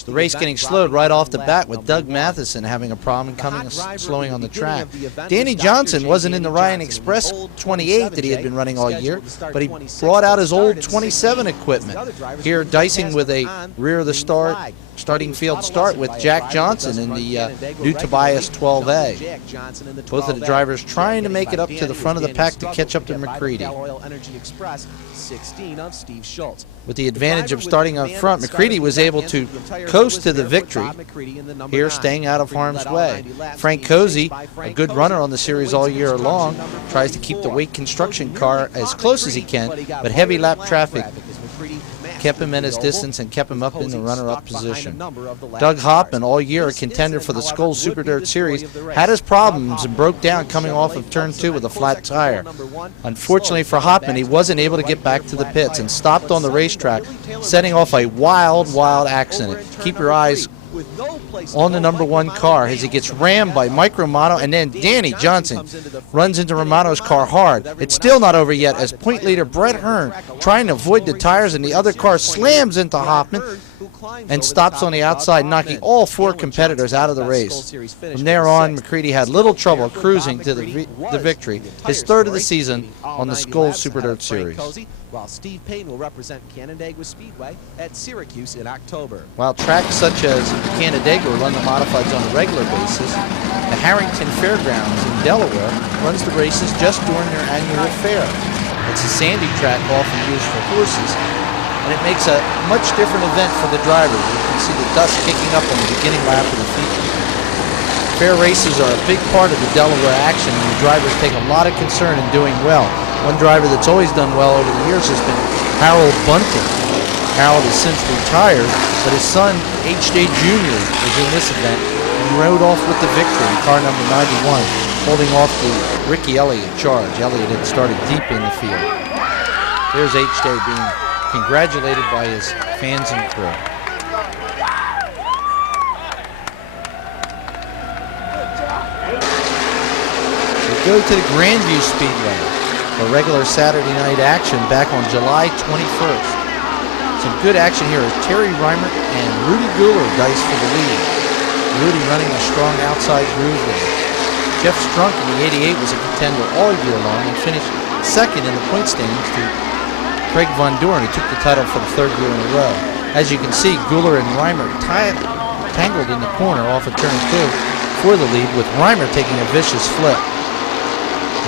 race getting slowed right off the bat with Doug Matheson having a problem coming slowing on the track. Danny Johnson wasn't in the Ryan Express 28 that he had been running all year, but he brought out his old 27 equipment. Here dicing with a rear of the starting field start with Jack Johnson in the new Tobias 12A. Both of the drivers trying to make it up to the front of the pack to catch up to McCready. With the advantage of starting up front, McCready was able to coast to the victory, here staying out of harm's way. Frank Cozy, a good runner on the series all year long, tries to keep the Wake Construction car as close as he can, but heavy lap traffic kept him in his distance and kept him up in the runner-up position. Doug Hoppman, all year a contender for the Skull Super Dirt Series, had his problems and broke down coming off of turn 2 with a flat tire. Unfortunately for Hoppman, he wasn't able to get back to the pits and stopped on the racetrack, setting off a wild accident. Keep your eyes on the number 1 car as he gets rammed by Mike Romano, and then Danny Johnson runs into Romano's car hard. It's still not over yet as point leader Brett Hearn, trying to avoid the tires, and the other car slams into Hoppman and stops on the outside, knocking all 4 competitors out of the race. From there on, McCready had little trouble cruising to the victory, his 3rd of the season on the Skull Super Dirt Series. While Steve Payne will represent Canandaigua Speedway at Syracuse in October. While tracks such as Canandaigua run the modifieds on a regular basis, the Harrington Fairgrounds in Delaware runs the races just during their annual fair. It's a sandy track often used for horses, and it makes a much different event for the drivers. You can see the dust kicking up on the beginning lap of the feature. Fair races are a big part of the Delaware action, and the drivers take a lot of concern in doing well. One driver that's always done well over the years has been Harold Bunting. Harold has since retired, but his son, H.J. Jr., was in this event and rode off with the victory in car number 91, holding off the Ricky Elliott charge. Elliott had started deep in the field. There's H.J. being congratulated by his fans and crew. We go to the Grandview Speedway for regular Saturday night action back on July 21st. Some good action here as Terry Reimer and Rudy Guler dice for the lead. Rudy running a strong outside groove there. Jeff Strunk in the 88 was a contender all year long and finished second in the point standings to Craig Von Doren, who took the title for the 3rd year in a row. As you can see, Guler and Reimer tangled in the corner off of turn 2 for the lead, with Reimer taking a vicious flip.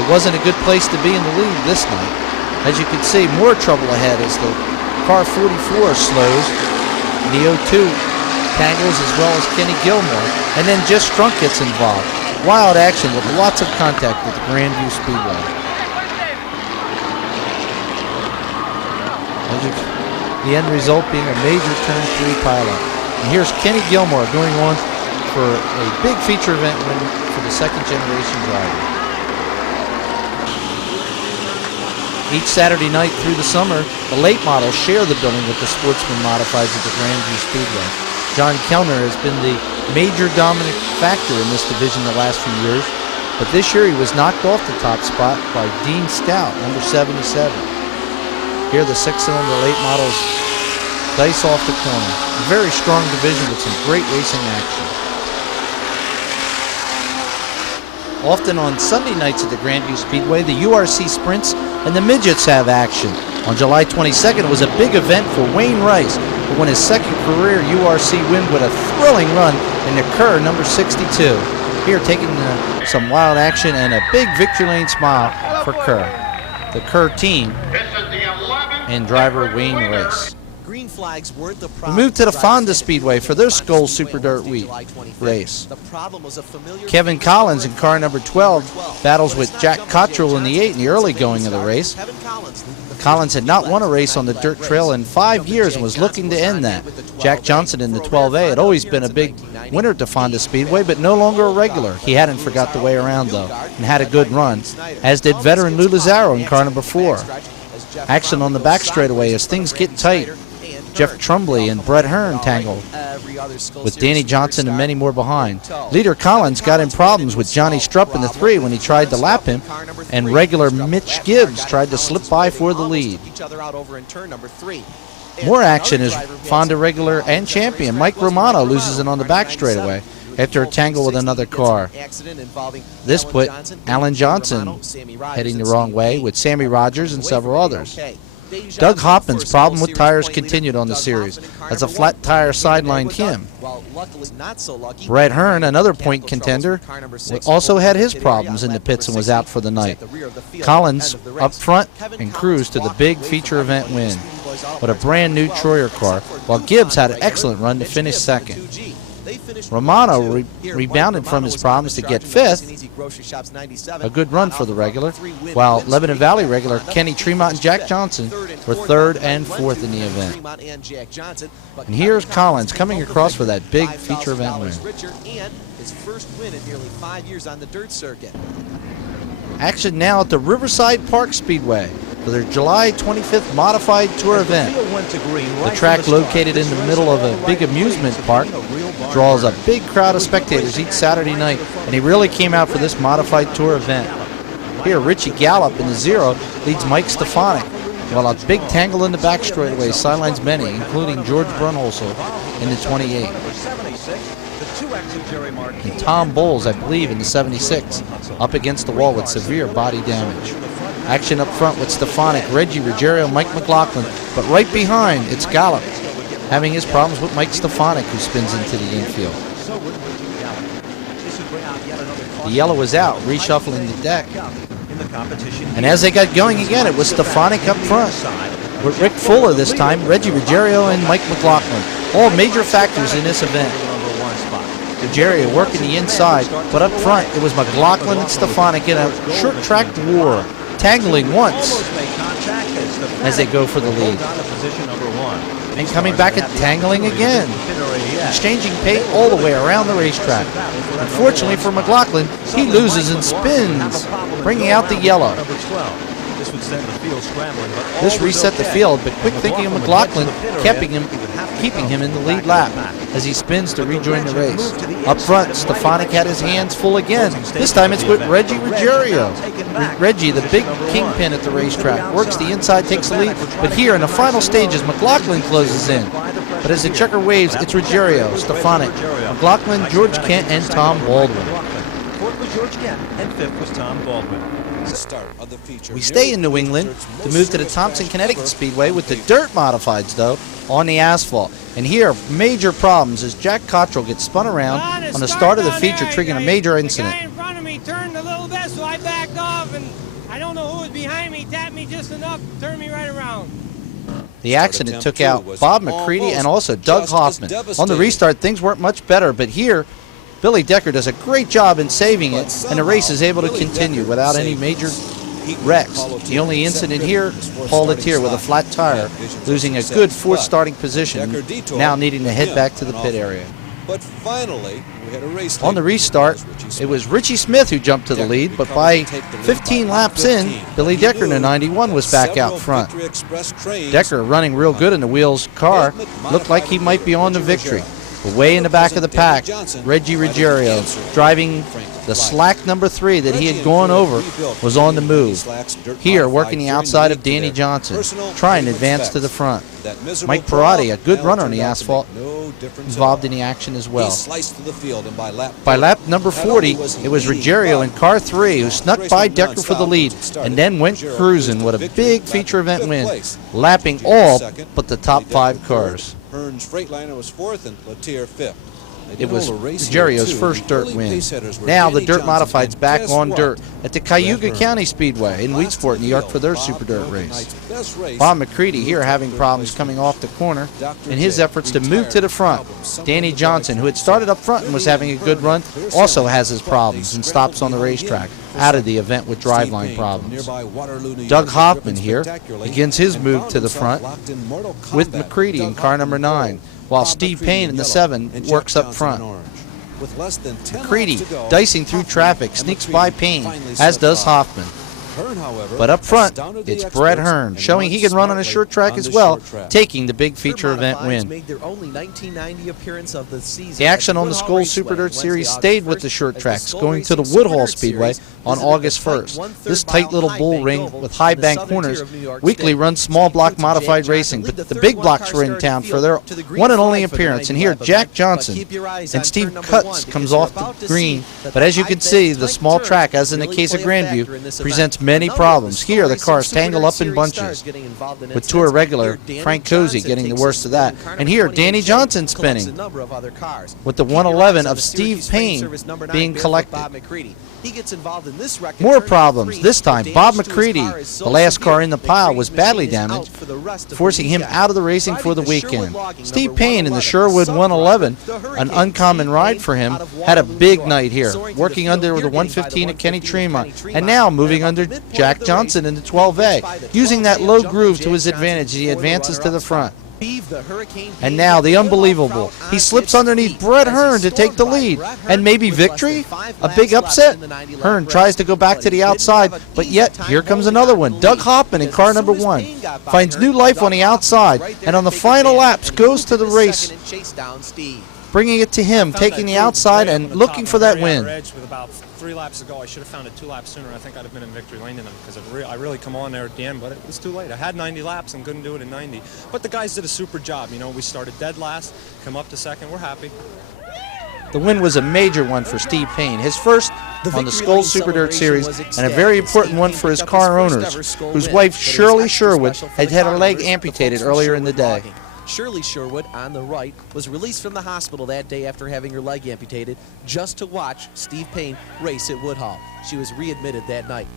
It wasn't a good place to be in the lead this night. As you can see, more trouble ahead as the car 44 slows. The 02 tangles as well as Kenny Gilmore, and then just Strunk gets involved. Wild action with lots of contact at the Grandview Speedway. The end result being a major turn 3 pileup. And here's Kenny Gilmore going on for a big feature event win for the 2nd generation driver. Each Saturday night through the summer, the late models share the building with the Sportsman Modifieds at the Grandview Speedway. John Kellner has been the major dominant factor in this division the last few years, but this year he was knocked off the top spot by Dean Stout, number 77. Here the 6-cylinder late models Dice off the corner. A very strong division with some great racing action. Often on Sunday nights at the Grandview Speedway, the URC Sprints and the Midgets have action. On July 22nd, it was a big event for Wayne Rice, who won his second career URC win with a thrilling run in the Kerr number 62. Here taking some wild action and a big victory lane smile for Kerr. The Kerr team and driver Wayne Rice. Green flags weren't the We problem. move to the Fonda Speedway for their Skull Super Dirt Wheat race. The problem was a familiar Kevin Collins in car number 12 battles with Jack Cottrell in the 8 in the early going of the race. Collins had not won a race on the dirt trail in 5 years and was looking to end that. Jack Johnson in the 12A had always been a big winner at the Fonda Speedway, but no longer a regular. He hadn't forgot the way around, though, and had a good run, as did veteran Lou Lazaro in car number 4. Action on the back straightaway as things get tight. Jeff Trumbly and Brett Hearn tangled with Danny Johnson and many more behind. Leader Collins got in problems with Johnny Strupp in the 3 when he tried to lap him, and regular Mitch Gibbs tried to slip by for the lead. More action as Fonda regular and champion Mike Romano loses it on the back straightaway after a tangle with another car. This put Alan Johnson heading the wrong way with Sammy Rogers and several others. Doug Hoppin's problem with tires continued on the series as a flat tire sidelined him. Brett Hearn, another point contender, also had his problems in the pits and was out for the night. Collins up front and cruised to the big feature event win with a brand new Troyer car, while Gibbs had an excellent run to finish second. Romano rebounded from his problems to get 5th, a good run for the regular, while Lebanon Valley regular Kenny Tremont and Jack Johnson were 3rd and 4th in the event. And here's Collins coming across for that big feature event win. His first win in nearly 5 years on the dirt circuit. Action now at the Riverside Park Speedway for their July 25th Modified Tour event. The track, located in the middle of a big amusement park, draws a big crowd of spectators each Saturday night, and he really came out for this Modified Tour event. Here, Richie Gallup in the 0 leads Mike Stefanik, while a big tangle in the back straightaway sidelines many, including George Brunholzl in the 28. And Tom Bowles, I believe, in the 76, up against the wall with severe body damage. Action up front with Stefanik, Reggie Ruggiero, Mike McLaughlin, but right behind, it's Gallup, having his problems with Mike Stefanik, who spins into the infield. The yellow is out, reshuffling the deck. And as they got going again, it was Stefanik up front, with Rick Fuller this time, Reggie Ruggiero, and Mike McLaughlin, all major factors in this event. Ruggiero working the inside, but up front, it was McLaughlin and Stefanik in a short track war, tangling once as they go for the lead. And coming back and tangling again, exchanging paint all the way around the racetrack. Unfortunately for McLaughlin, he loses and spins, bringing out the yellow. This reset the field, but quick thinking of McLaughlin keeping him in the lead lap as he spins to rejoin the race. Up front, Stefanik had his hands full again. This time it's with Reggie Ruggiero. Reggie, the big kingpin at the racetrack, works the inside, takes the lead, but here in the final stages, McLaughlin closes in. But as the checker waves, it's Ruggiero, Stefanik, McLaughlin, George Kent, and Tom Baldwin. Fourth was George Kent, and 5th was Tom Baldwin. We stay in New England to move to the Thompson, Connecticut Speedway with the dirt modifieds, though, on the asphalt. And here, major problems as Jack Cottrell gets spun around on the start of the feature, triggering a major incident. The guy in front of me turned a little bit, so I backed off, and I don't know who was behind me, tapped me just enough, turned me right around. The accident took out Bob McCready and also Doug Hoffman. On the restart, things weren't much better, but here, Billy Decker does a great job in saving it, and the race is able to continue without any major wrecks. The only incident here, Paul Latier with a flat tire, losing a good 4th starting position, now needing to head back to the pit area. But finally, we had a race on the restart, it was Richie Smith who jumped to the lead, but by 15 laps in, Billy Decker in the 91 was back out front. Decker, running real good in the Wheels car, looked like he might be on the victory. But way in the back of the pack, Reggie Ruggiero, driving the slack number 3 that he had gone over, was on the move. Here, working the outside of Danny Johnson, trying to advance to the front. Mike Perotti, a good runner on the asphalt, involved in the action as well. By lap number 40, it was Ruggiero in car 3 who snuck by Decker for the lead and then went cruising with a big feature event win, lapping all but the top 5 cars. Hearns Freightliner was 4th and Latier 5th. It was Ruggiero's first dirt win. Now the Dirt Modified's back on dirt at the Cayuga County Speedway in Weedsport, New York for their Super Dirt race. Bob McCready here having problems coming off the corner in his efforts to move to the front. Danny Johnson, who had started up front and was having a good run, also has his problems and stops on the racetrack, out of the event with driveline problems. Doug Hoffman here begins his move to the front with McCready in car number 9. While Steve Payne in the 7 works up front. McCready, dicing through traffic, sneaks by Payne, as does Hoffman. But up front, it's Brett Hearn, showing he can run on a short track as well, taking the big feature event win. The action on the Skoal Super Dirt Series stayed with the short tracks, going to the Woodhall Speedway on August 1st. This tight little bull ring with high bank corners weekly runs small block modified racing, but the big blocks were in town for their one and only appearance. And here, Jack Johnson and Steve Cutts comes off the green, but as you can see, the small track, as in the case of Grandview, presents many problems. Here, the cars tangle up in bunches, with Tour regular Frank Cozy getting the worst of that. And here, Danny Johnson spinning, with the 111 of Steve Payne being collected. More problems. This time, Bob McCready, the last car in the pile, was badly damaged, forcing him out of the racing for the weekend. Steve Payne in the Sherwood 111, an uncommon ride for him, had a big night here, working under the 115 at Kenny Tremont, and now moving under Jack Johnson in the 12A, using that low groove to his advantage. He advances to the front. And now the unbelievable. He slips underneath Brett Hearn to take the lead. And maybe victory? A big upset? Hearn tries to go back to the outside, but yet here comes another one. Doug Hoffman in car number 1 finds new life on the outside, and on the final laps goes to the race, bringing it to him, taking the outside and looking for that win. With about 3 laps ago, I should have found it 2 laps sooner. I think I'd have been in victory lane in them because I really come on there at the end, but it was too late. I had 90 laps and couldn't do it in 90. But the guys did a super job. You know, we started dead last, come up to second. We're happy. The win was a major one for Steve Payne, his first on the Skoal Super Dirt Series, and a very important one for his car owners, whose wife Shirley Sherwood had had her leg amputated earlier in the day. Shirley Sherwood, on the right, was released from the hospital that day after having her leg amputated just to watch Steve Payne race at Woodhall. She was readmitted that night.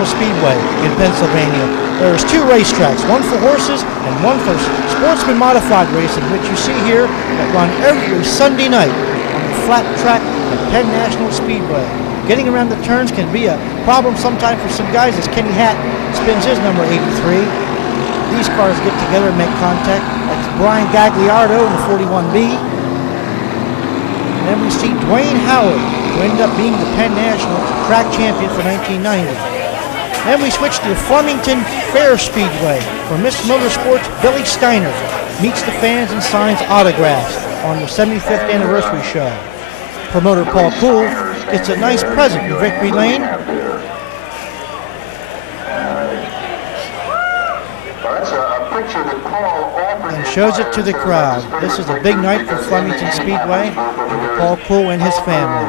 Speedway in Pennsylvania. There's 2 racetracks, one for horses and one for sportsman modified racing, which you see here that run every Sunday night on the flat track at Penn National Speedway. Getting around the turns can be a problem sometimes for some guys, as Kenny Hatton spins his number 83. These cars get together and make contact. That's Brian Gagliardo in the 41B. And then we see Dwayne Howard, who ended up being the Penn National track champion for 1990. Then we switch to Flemington Fair Speedway, where Mr. Motorsports Billy Steiner meets the fans and signs autographs on the 75th anniversary show. Promoter Paul Poole gets a nice present in Victory Lane. And shows it to the crowd. This is a big night for Flemington Speedway and Paul Poole and his family.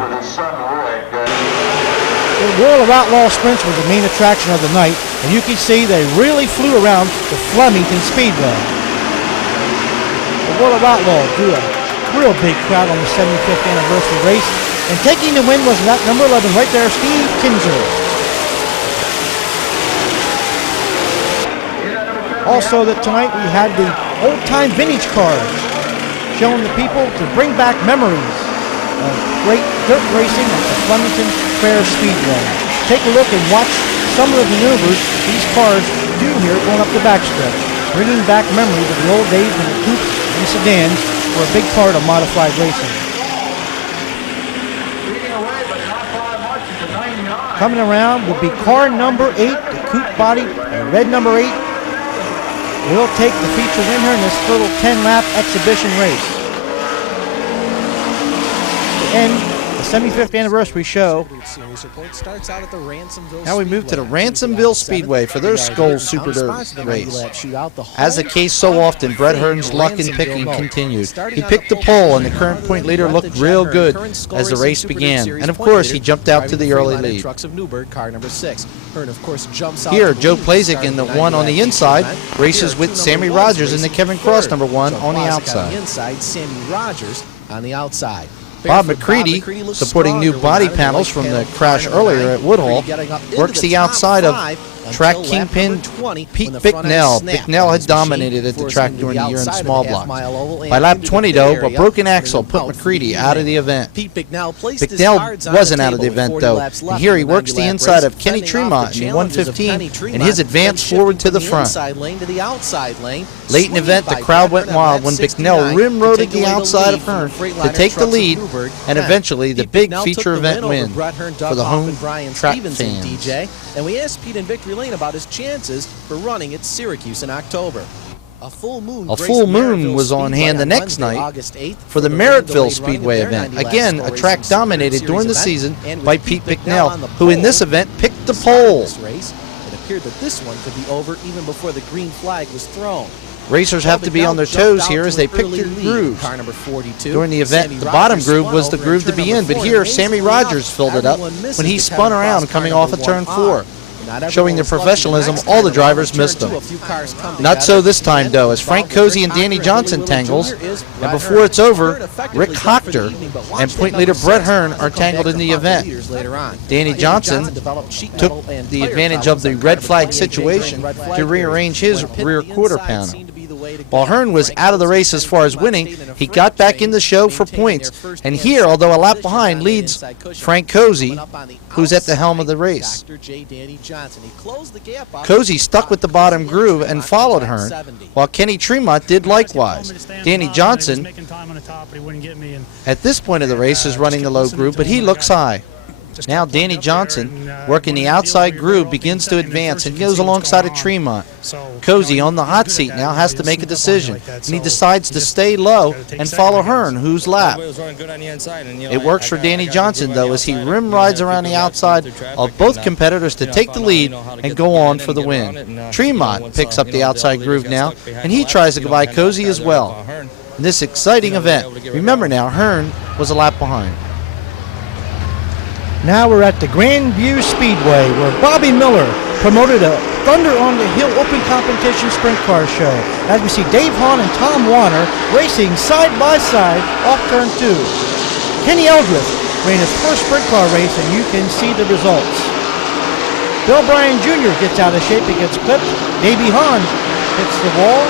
The World of Outlaw Sprints was the main attraction of the night, and you can see they really flew around the Flemington Speedway. The World of Outlaw drew a real big crowd on the 75th anniversary race, and taking the win was that number 11 right there, Steve Kinzer. Also that tonight we had the old-time vintage cars, showing the people to bring back memories of great dirt racing at the Flemington Fair Speedway. Take a look and watch some of the maneuvers these cars do here going up the backstretch, bringing back memories of the old days when the coupes and sedans were a big part of modified racing. Coming around will be car number 8, the coupe body, red number 8. Will take the feature win here in this little 10-lap exhibition race. To end the 75th anniversary show. Now we move to the Ransomville Speedway for their Skull Super Dirt race. As the case so often, Brett Hearn's luck in picking continued. He picked the pole, and the current point leader looked real good as the race began. And of course, he jumped out to the early lead. Here, Joe Plazik in the one on the inside races with Sammy Rogers in the Kevin Cross number 1 on the outside. Sammy Rogers on the outside. Bob McCready, supporting new body panels from the crash earlier at Woodhall, works the outside of track kingpin Pete Bicknell. Bicknell had dominated at the track during the year in small blocks. By lap 20, though, a broken axle put McCready out of the event. Bicknell wasn't out of the event, though, and here he works the inside of Kenny Tremont in 115 and his advance forward to the front. Late in the event, the crowd went wild when Bicknell rim-roaded the outside of Hearn to take the lead, and eventually the big feature event win for the home track fans. And we asked Pete in Victory Lane about his chances for running at Syracuse in October. A full moon was on hand the next night for the Merrittville Speedway event. Again, a track dominated during the season by Pete Bicknell, who in this event picked the pole. It appeared that this one could be over even before the green flag was thrown. Racers have to be on their toes here as they pick their grooves. During the event, the bottom groove was the groove to be in, but here Sammy Rogers filled it up when he spun around coming off of turn 4. Showing their professionalism, all the drivers missed them. Not so this time, though, as Frank Cozy and Danny Johnson tangles, and before it's over, Rick Hochter and point leader Brett Hearn are tangled in the event. Danny Johnson took the advantage of the red flag situation to rearrange his rear quarter panel. While Hearn was out of the race as far as winning, he got back in the show for points. And here, although a lap behind, leads Frank Cozy, who's at the helm of the race. Cozy stuck with the bottom groove and followed Hearn, while Kenny Tremont did likewise. Danny Johnson, at this point of the race, is running the low groove, but he looks high. Now Danny Johnson, working the outside groove, begins to advance and goes alongside of Tremont. Cozy, on the hot seat now, has to make a decision, and he decides to stay low and follow Hearn, who's lap. It works for Danny Johnson, though, as he rim rides around the outside of both competitors to take the lead and go on for the win. Tremont picks up the outside groove now, and he tries to go by Cozy as well. In this exciting event, remember now, Hearn was a lap behind. Now we're at the Grandview Speedway, where Bobby Miller promoted a Thunder on the Hill Open Competition Sprint Car Show, as we see Dave Hahn and Tom Warner racing side by side off turn 2. Kenny Eldredge ran his first sprint car race, and you can see the results. Bill Bryan Jr. gets out of shape and gets clipped. Davey Hahn hits the wall.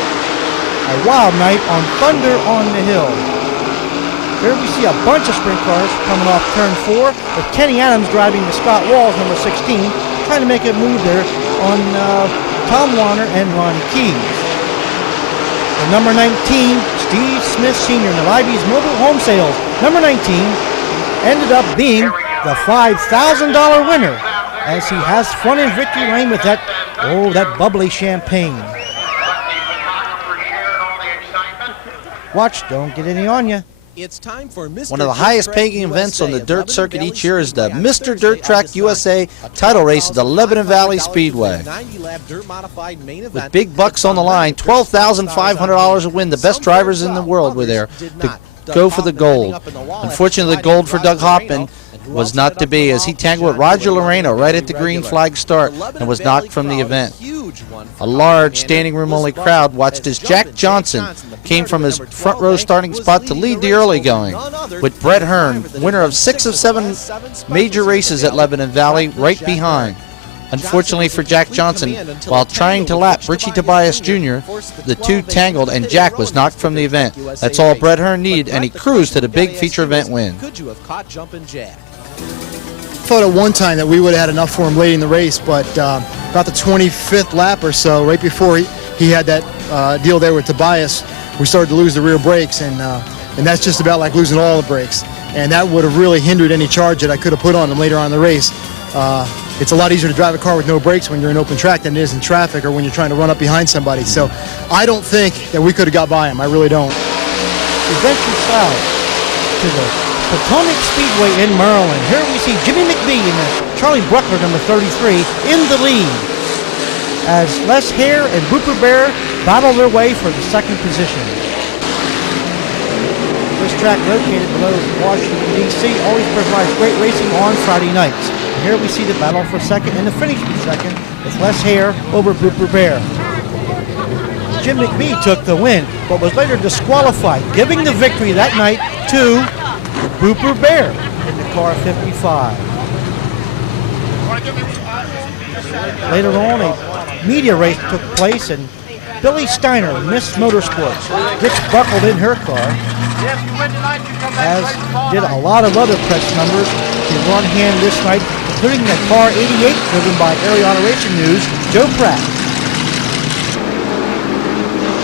A wild night on Thunder on the Hill. Here we see a bunch of sprint cars coming off turn 4, with Kenny Adams driving the Scott Walls, number 16, trying to make a move there on Tom Warner and Ronnie Keys. The number 19, Steve Smith Sr. in the Libby's Mobile Home Sales, number 19, ended up being the $5,000 winner, as he has fun in Victory Lane with that bubbly champagne. Watch, don't get any on you. It's time for Mr. One of the highest paying events on the dirt circuit each year is the Mr. Dirt Track USA title race at the Lebanon Valley Speedway. With big bucks on the line, $12,500 to win. The best drivers in the world were there to go for the gold. Unfortunately, the gold for Doug Hoffman was not to be, as he tangled with Roger Loreno right at the green flag start and was knocked from the event. A large standing room only crowd watched as Jack Johnson came from his front row starting spot to lead the early going, with Brett Hearn, winner of 6 of 7 major races at Lebanon Valley, right behind. Unfortunately for Jack Johnson, while trying to lap Richie Tobias Jr., the two tangled and Jack was knocked from the event. That's all Brett Hearn needed, and he cruised to the big feature event win. Could you have caught Jumpin' Jack? Thought at one time that we would have had enough for him late in the race, but about the 25th lap or so, right before he had that deal there with Tobias, we started to lose the rear brakes, and that's just about like losing all the brakes. And that would have really hindered any charge that I could have put on him later on in the race. It's a lot easier to drive a car with no brakes when you're in open track than it is in traffic or when you're trying to run up behind somebody. So I don't think that we could have got by him. I really don't. We venture south to the Potomac Speedway in Maryland. Here we see Jimmy McBee and Charlie Bruckler, number 33, in the lead, as Les Hare and Booper Bear battle their way for the second position. This track, located below Washington, D.C., always provides great racing on Friday nights. And here we see the battle for second and the finish for second with Les Hare over Booper Bear. Jim McBee took the win, but was later disqualified, giving the victory that night to Booper Bear in the car 55. Later on, a media race took place, and Billy Steiner, Miss Motorsports, gets buckled in her car, as did a lot of other press numbers to run hand this night, including the car 88 driven by Ariana Racing News, Joe Pratt.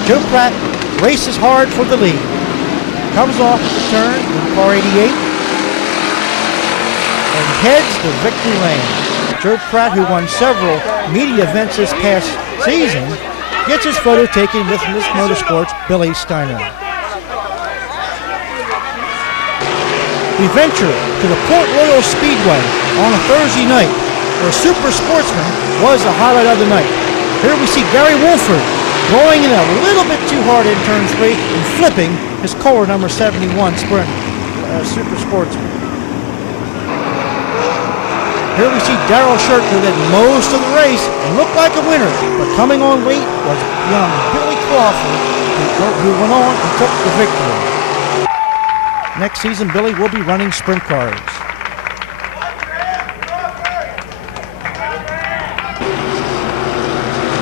Joe Pratt races hard for the lead. Comes off the turn in car 88 and heads the victory lane. Joe Pratt, who won several media events this past season, gets his photo taken with Miss Motorsports, Billy Steiner. We venture to the Port Royal Speedway on a Thursday night, where Super Sportsman was the highlight of the night. Here we see Gary Wolford going in a little bit too hard in turn 3 and flipping his Kohler number 71 Sprint Super Sportsman. Here we see Darrell Shirk, who led most of the race and looked like a winner, but coming on late was young Billy Crawford, who went on and took the victory. Next season, Billy will be running sprint cars.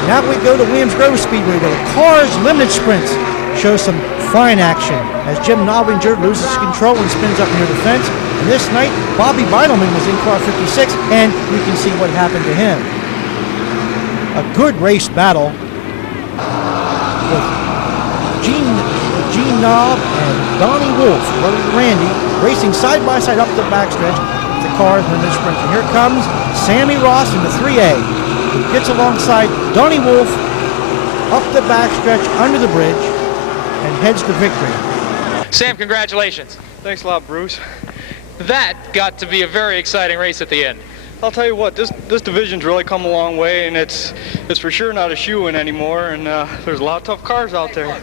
Now we go to Williams Grove Speedway, where the Cars Limited Sprints show some fine action as Jim Nobinger loses control and spins up near the fence. And this night, Bobby Beidelman was in car 56, and you can see what happened to him. A good race battle with Gene Knob and Donnie Wolf, brother Randy, racing side by side up the backstretch with the Cars Limited Sprints. And here comes Sammy Ross in the 3A, who gets alongside Donnie Wolf up the backstretch under the bridge and heads to victory. Sam, congratulations. Thanks a lot, Bruce. That got to be a very exciting race at the end. I'll tell you what, this division's really come a long way, and it's for sure not a shoe-in anymore, and there's a lot of tough cars out there.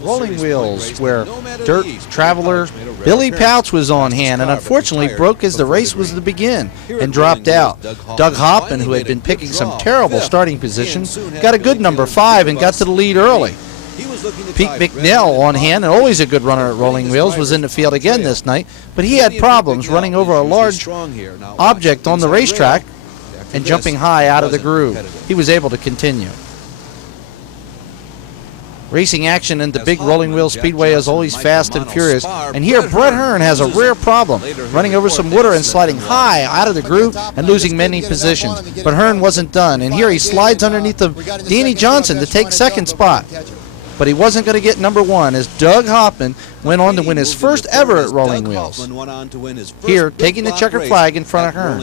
Rolling Wheels, where Dirt Traveler Billy Pouch was on hand and unfortunately broke as the race was to begin and dropped out. Doug Hoppin, who had been picking some terrible starting positions, got a good number 5 and got to the lead early. Pete McNeil, on hand and always a good runner at Rolling Wheels, was in the field again this night, but he had problems running over a large object on the racetrack and jumping high out of the groove. He was able to continue. Racing action in the big Rolling Wheel Speedway is always fast and furious, and here Brett Hearn has a rare problem, running over some water and sliding high out of the groove and losing many positions. But Hearn wasn't done, and here he slides underneath of Danny Johnson to take second spot. But he wasn't going to get number 1 as Doug Hoppin went on to win his first ever at Rolling Wheels. Here, taking the checkered flag in front of Hearn.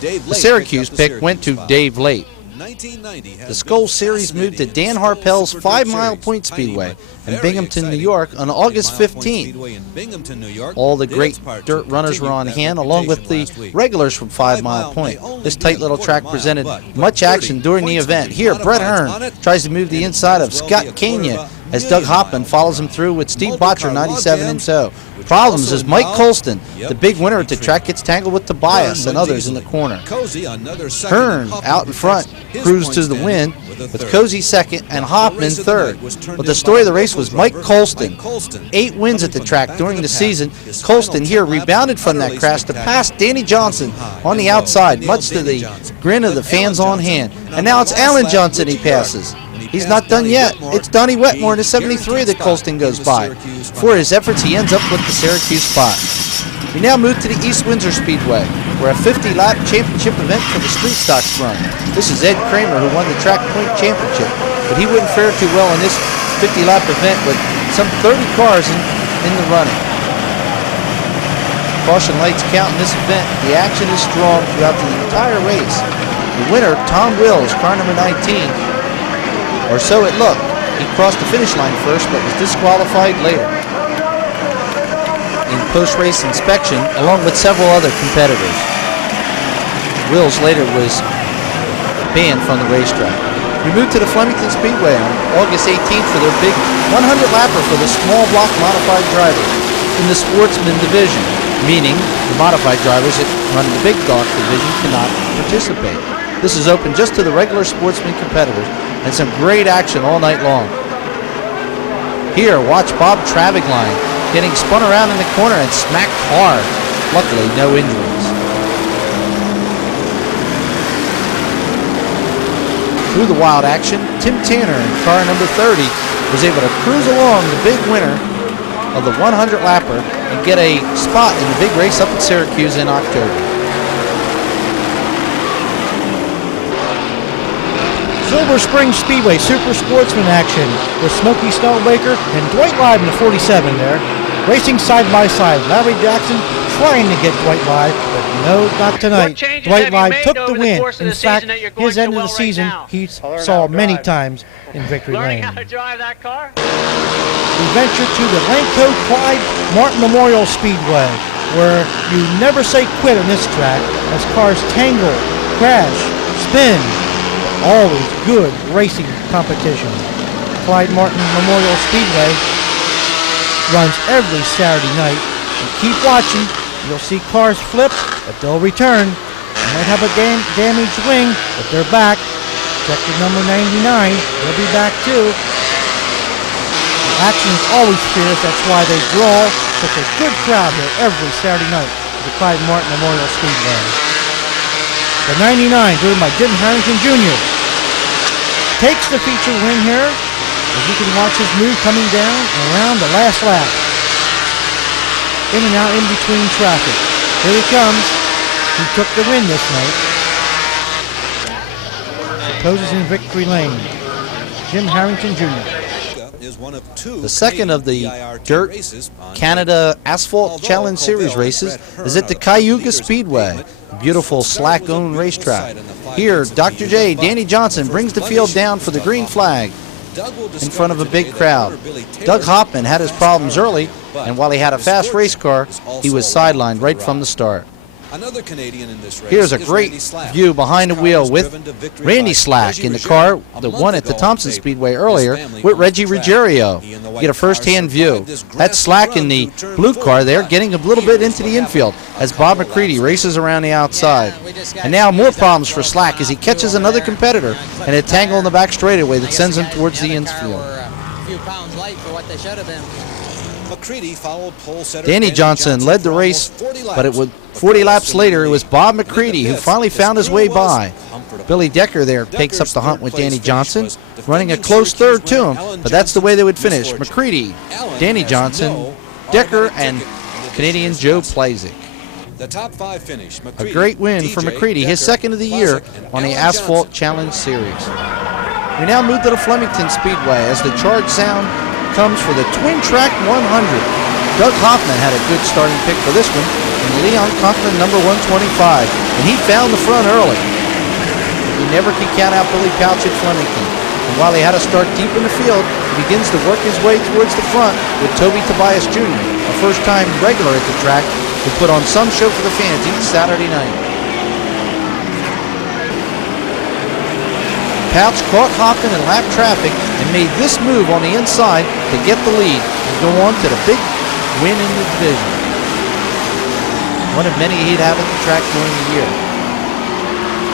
The Syracuse pick went to Dave Late. The Skoll Series moved to Dan Harpel's 5 Mile Point Speedway in Binghamton, New York on August 15th. All the great dirt runners were on hand, along with the regulars from 5 Mile Point. This tight little track presented much action during the event. Here, Brett Hearn tries to move the inside of Scott Kania as Doug Hoppin follows him through with Steve Botcher 97 in tow. problems as Mike Colston, the big winner at the track, gets tangled with Tobias and others in the corner. Hearn out in front cruised to the win with Cozy second and Hoffman third. But the story of the race was Mike Colston. 8 wins at the track during the season. Colston here rebounded from that crash to pass Danny Johnson on the outside, much to the grin of the fans on hand. And now it's Alan Johnson he passes. He's not done yet. It's Donnie Wetmore in the 73 that Colston goes by. For his efforts, he ends up with the Syracuse spot. We now move to the East Windsor Speedway, where a 50-lap championship event for the street stocks run. This is Ed Kramer, who won the track point championship, but he wouldn't fare too well in this 50-lap event with some 30 cars in the running. Caution lights count in this event. The action is strong throughout the entire race. The winner, Tom Wills, car number 19, or so it looked. He crossed the finish line first, but was disqualified later in post-race inspection, along with several other competitors. Wills later was banned from the racetrack. We moved to the Flemington Speedway on August 18th for their big 100-lapper for the small block modified drivers in the sportsman division, meaning the modified drivers that run in the big dog division cannot participate. This is open just to the regular sportsman competitors, and some great action all night long. Here, watch Bob Travagline getting spun around in the corner and smacked hard. Luckily, no injuries. Through the wild action, Tim Tanner in car number 30 was able to cruise along the big winner of the 100-lapper and get a spot in the big race up at Syracuse in October. Silver Spring Speedway Super Sportsman action with Smokey Stellbaker and Dwight Live in the 47 there. Racing side by side. Larry Jackson trying to get Dwight Live, but no, not tonight. Dwight Live took the win. In fact, his end of the season he saw many times in Victory Lane. How to drive that car? We venture to the Lanco Clyde Martin Memorial Speedway, where you never say quit on this track as cars tangle, crash, spin. Always good racing competition. Clyde Martin Memorial Speedway runs every Saturday night. You keep watching, you'll see cars flip, but they'll return. You might have a damaged wing, but they're back. Check the number 99, they'll be back too. The action is always fierce, that's why they draw such a good crowd here every Saturday night at the Clyde Martin Memorial Speedway. The 99, driven by Jim Harrington Jr., takes the feature win here, as you can watch his move coming down and around the last lap. In and out in between traffic. Here he comes. He took the win this night. Poses in Victory Lane. Jim Harrington Jr. The second of the Dirt Canada Asphalt Challenge Series races is at the Cayuga Speedway, a beautiful slack-owned racetrack. Here, Dr. J. Danny Johnson brings the field down for the green flag in front of a big crowd. Doug Hoffman had his problems early, and while he had a fast race car, he was sidelined right from the start. Another Canadian in this race. Here's a great view behind the wheel with Randy Slack in the car that won at the Thompson Speedway earlier with Reggie Ruggiero. You get a first-hand view. That's Slack in the blue car there getting a little bit into the infield as Bob McCready races around the outside. And now more problems for Slack as he catches another competitor and a tangle in the back straightaway that sends him towards the infield. Danny Johnson led the race, but it was 40 laps later, it was Bob McCready who finally found his way by. Billy Decker there takes up the hunt with Danny Johnson, running a close third to him, but that's the way they would finish. McCready, Danny Johnson, Decker, and Canadian Joe Plazik. The top 5 finish. A great win for McCready, his second of the year on the Asphalt Challenge Series. We now move to the Flemington Speedway as the charge sound comes for the Twin Track 100. Doug Hoffman had a good starting pick for this one, and Leon Conklin number 125, and he found the front early. He never could count out Billy Pouch at Flemington, and while he had to start deep in the field, he begins to work his way towards the front with Toby Tobias Jr., a first-time regular at the track who put on some show for the fans each Saturday night. Pouch caught Hoffman in lap traffic and made this move on the inside to get the lead and go on to the big win in the division. One of many he'd have at the track during the year.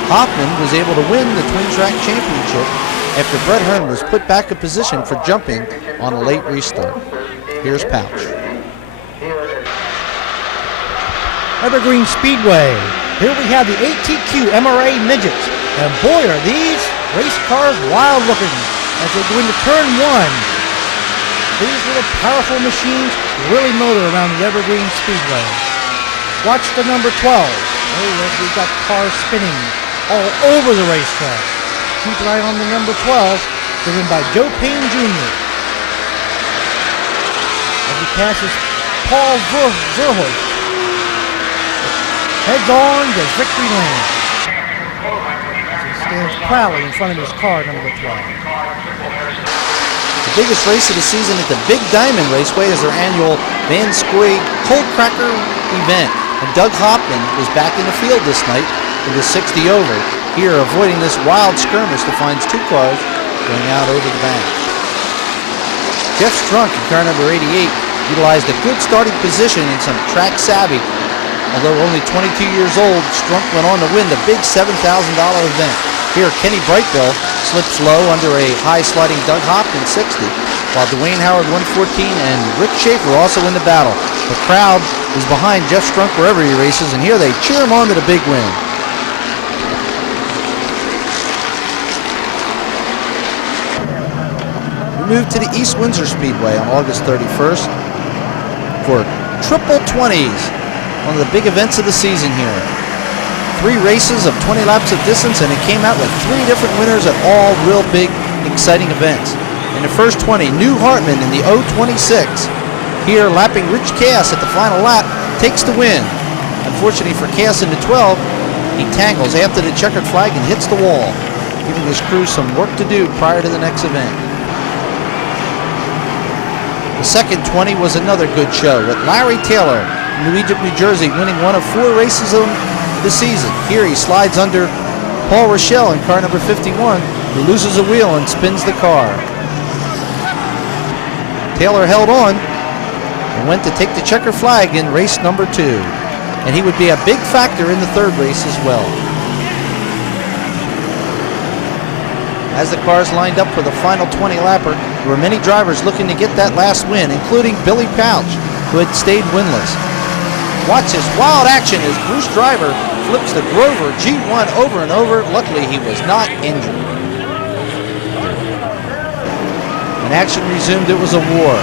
Hoffman was able to win the Twin Track Championship after Brett Hearn was put back in position for jumping on a late restart. Here's Pouch. Evergreen Speedway. Here we have the ATQ MRA Midgets. And boy, are these race cars wild looking as they go into turn one. These little powerful machines really motor around the Evergreen Speedway. Watch the number 12. Oh, we've got cars spinning all over the racetrack. Keep an eye on the number 12, driven by Joe Payne Jr. As he passes Paul Verhoeven. Heads on to victory lane. He stands proudly in front of his car, number 12. The biggest race of the season at the Big Diamond Raceway is their annual Van Scoy Cold Cracker event. And Doug Hopman is back in the field this night with a 60 over. Here, avoiding this wild skirmish that finds two cars going out over the bank. Jeff Strunk in car number 88 utilized a good starting position and some track savvy. Although only 22 years old, Strunk went on to win the big $7,000 event. Here, Kenny Brightbill slips low under a high-sliding Doug Hopkins 60, while Dwayne Howard 114 and Rick Schaefer also in the battle. The crowd is behind Jeff Strunk wherever he races, and here they cheer him on to the big win. We move to the East Windsor Speedway on August 31st for Triple 20s. One of the big events of the season here. 3 races of 20 laps of distance, and it came out with 3 different winners at all real big, exciting events. In the first 20, New Hartman in the 026. Here, lapping Rich Cass at the final lap, takes the win. Unfortunately for Cass in the 12, he tangles after the checkered flag and hits the wall, giving his crew some work to do prior to the next event. The second 20 was another good show, with Larry Taylor in New Egypt, New Jersey, winning one of 4 races of the season. Here he slides under Paul Rochelle in car number 51, who loses a wheel and spins the car. Taylor held on and went to take the checker flag in race number 2, and he would be a big factor in the 3rd race as well. As the cars lined up for the final 20-lapper, there were many drivers looking to get that last win, including Billy Pouch, who had stayed winless. Watch this wild action as Bruce Driver flips the Grover G1 over and over. Luckily, he was not injured. When action resumed, it was a war.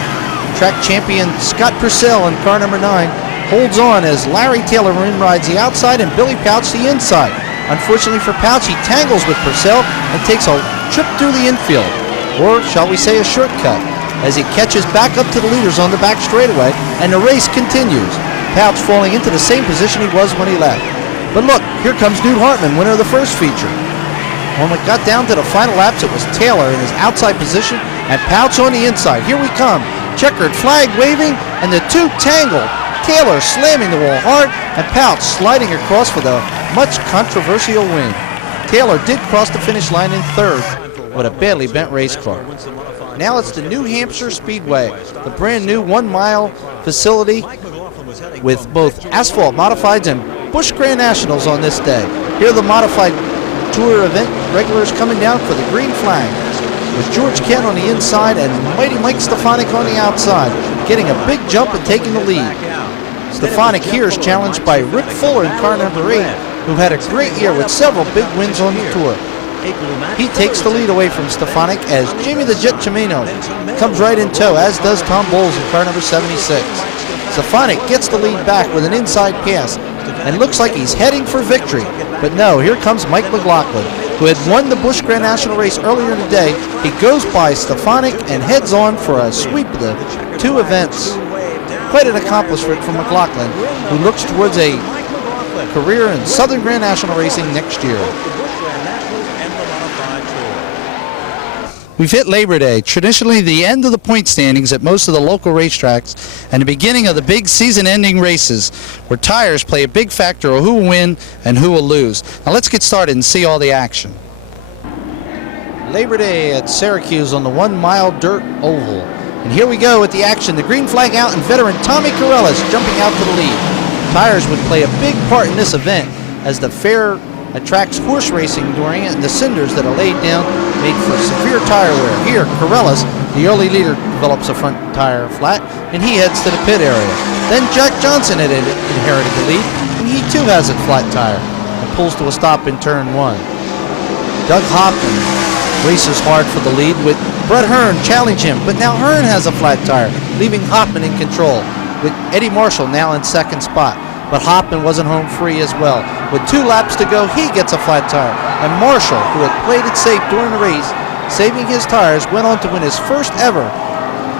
Track champion Scott Purcell in car number 9 holds on as Larry Taylor rides the outside and Billy Pouch the inside. Unfortunately for Pouch, he tangles with Purcell and takes a trip through the infield, or shall we say a shortcut, as he catches back up to the leaders on the back straightaway, and the race continues. Pouch falling into the same position he was when he left. But look, here comes Newt Hartman, winner of the first feature. When we got down to the final laps, it was Taylor in his outside position and Pouch on the inside. Here we come. Checkered flag waving, and the 2 tangle. Taylor slamming the wall hard, and Pouch sliding across for the much controversial win. Taylor did cross the finish line in 3rd with a badly bent race car. Now it's the New Hampshire Speedway, the brand new 1-mile facility with both asphalt modifieds and Busch Grand Nationals on this day. Here are the modified tour event regulars coming down for the green flag, with George Kent on the inside and Mighty Mike Stefanik on the outside, getting a big jump and taking the lead. Stefanik here is challenged by Rick Fuller in car number 8, who had a great year with several big wins on the tour. He takes the lead away from Stefanik as Jamie the Jet Cimino comes right in tow, as does Tom Bowles in car number 76. Stefanik gets the lead back with an inside pass and looks like he's heading for victory. But no, here comes Mike McLaughlin, who had won the Busch Grand National race earlier in the day. He goes by Stefanik and heads on for a sweep of the 2 events. Quite an accomplishment for McLaughlin, who looks towards a career in Southern Grand National racing next year. We've hit Labor Day, traditionally the end of the point standings at most of the local racetracks and the beginning of the big season-ending races, where tires play a big factor of who will win and who will lose. Now let's get started and see all the action. Labor Day at Syracuse on the 1-mile dirt oval. And here we go with the action. The green flag out, and veteran Tommy Corellis jumping out to the lead. Tires would play a big part in this event, as the fair attracts horse racing during it, and the cinders that are laid down made for severe tire wear. Here, Corellis, the early leader, develops a front tire flat, and he heads to the pit area. Then Jack Johnson had inherited the lead, and he too has a flat tire, and pulls to a stop in turn 1. Doug Hoffman races hard for the lead with Brett Hearn challenge him, but now Hearn has a flat tire, leaving Hoffman in control, with Eddie Marshall now in second spot. But Hoffman wasn't home free as well. With 2 laps to go, he gets a flat tire, and Marshall, who had played it safe during the race, saving his tires, went on to win his first ever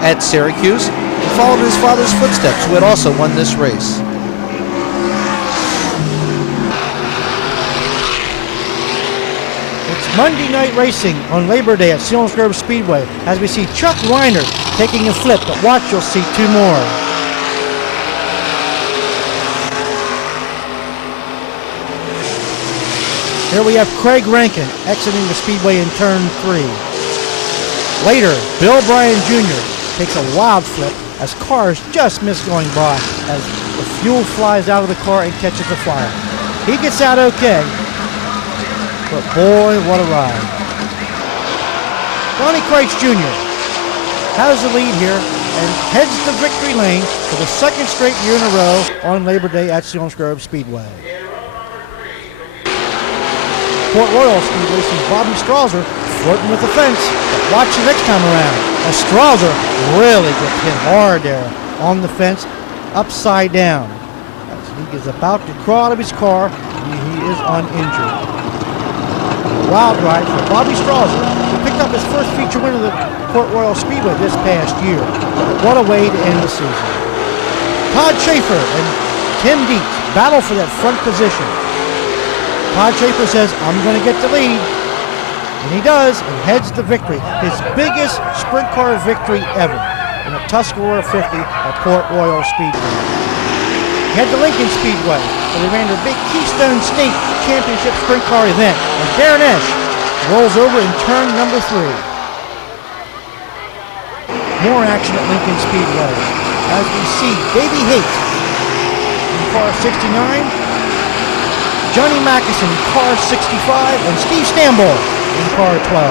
at Syracuse, and followed in his father's footsteps, who had also won this race. Monday night racing on Labor Day at Selinsgrove Speedway as we see Chuck Reiner taking a flip, but watch, you'll see 2 more. Here we have Craig Rankin exiting the Speedway in turn 3. Later, Bill Bryan Jr. takes a wild flip as cars just miss going by as the fuel flies out of the car and catches the fire. He gets out okay. But boy, what a ride. Donnie Kreitz Jr. has the lead here and heads to victory lane for the 2nd straight year in a row on Labor Day at Selinsgrove Speedway. Port Royal Speedway sees Bobby Strauser flirting with the fence, but watch the next time around as Strauser really gets hit hard there on the fence, upside down. As he is about to crawl out of his car, he is uninjured. Wild ride for Bobby Strauser, who picked up his first feature win of the Port Royal Speedway this past year. What a way to end the season. Todd Schaefer and Tim Dietz battle for that front position. Todd Schaefer says, I'm going to get the lead. And he does, and heads to victory. His biggest sprint car victory ever in a Tuscarora 50 at Port Royal Speedway. Head to Lincoln Speedway, where they ran their big Keystone State Championship Sprint Car event, and Darren Esch rolls over in turn number 3. More action at Lincoln Speedway, as we see Davey Haight in car 69, Johnny Mackison in car 65, and Steve Stambaugh in car 12.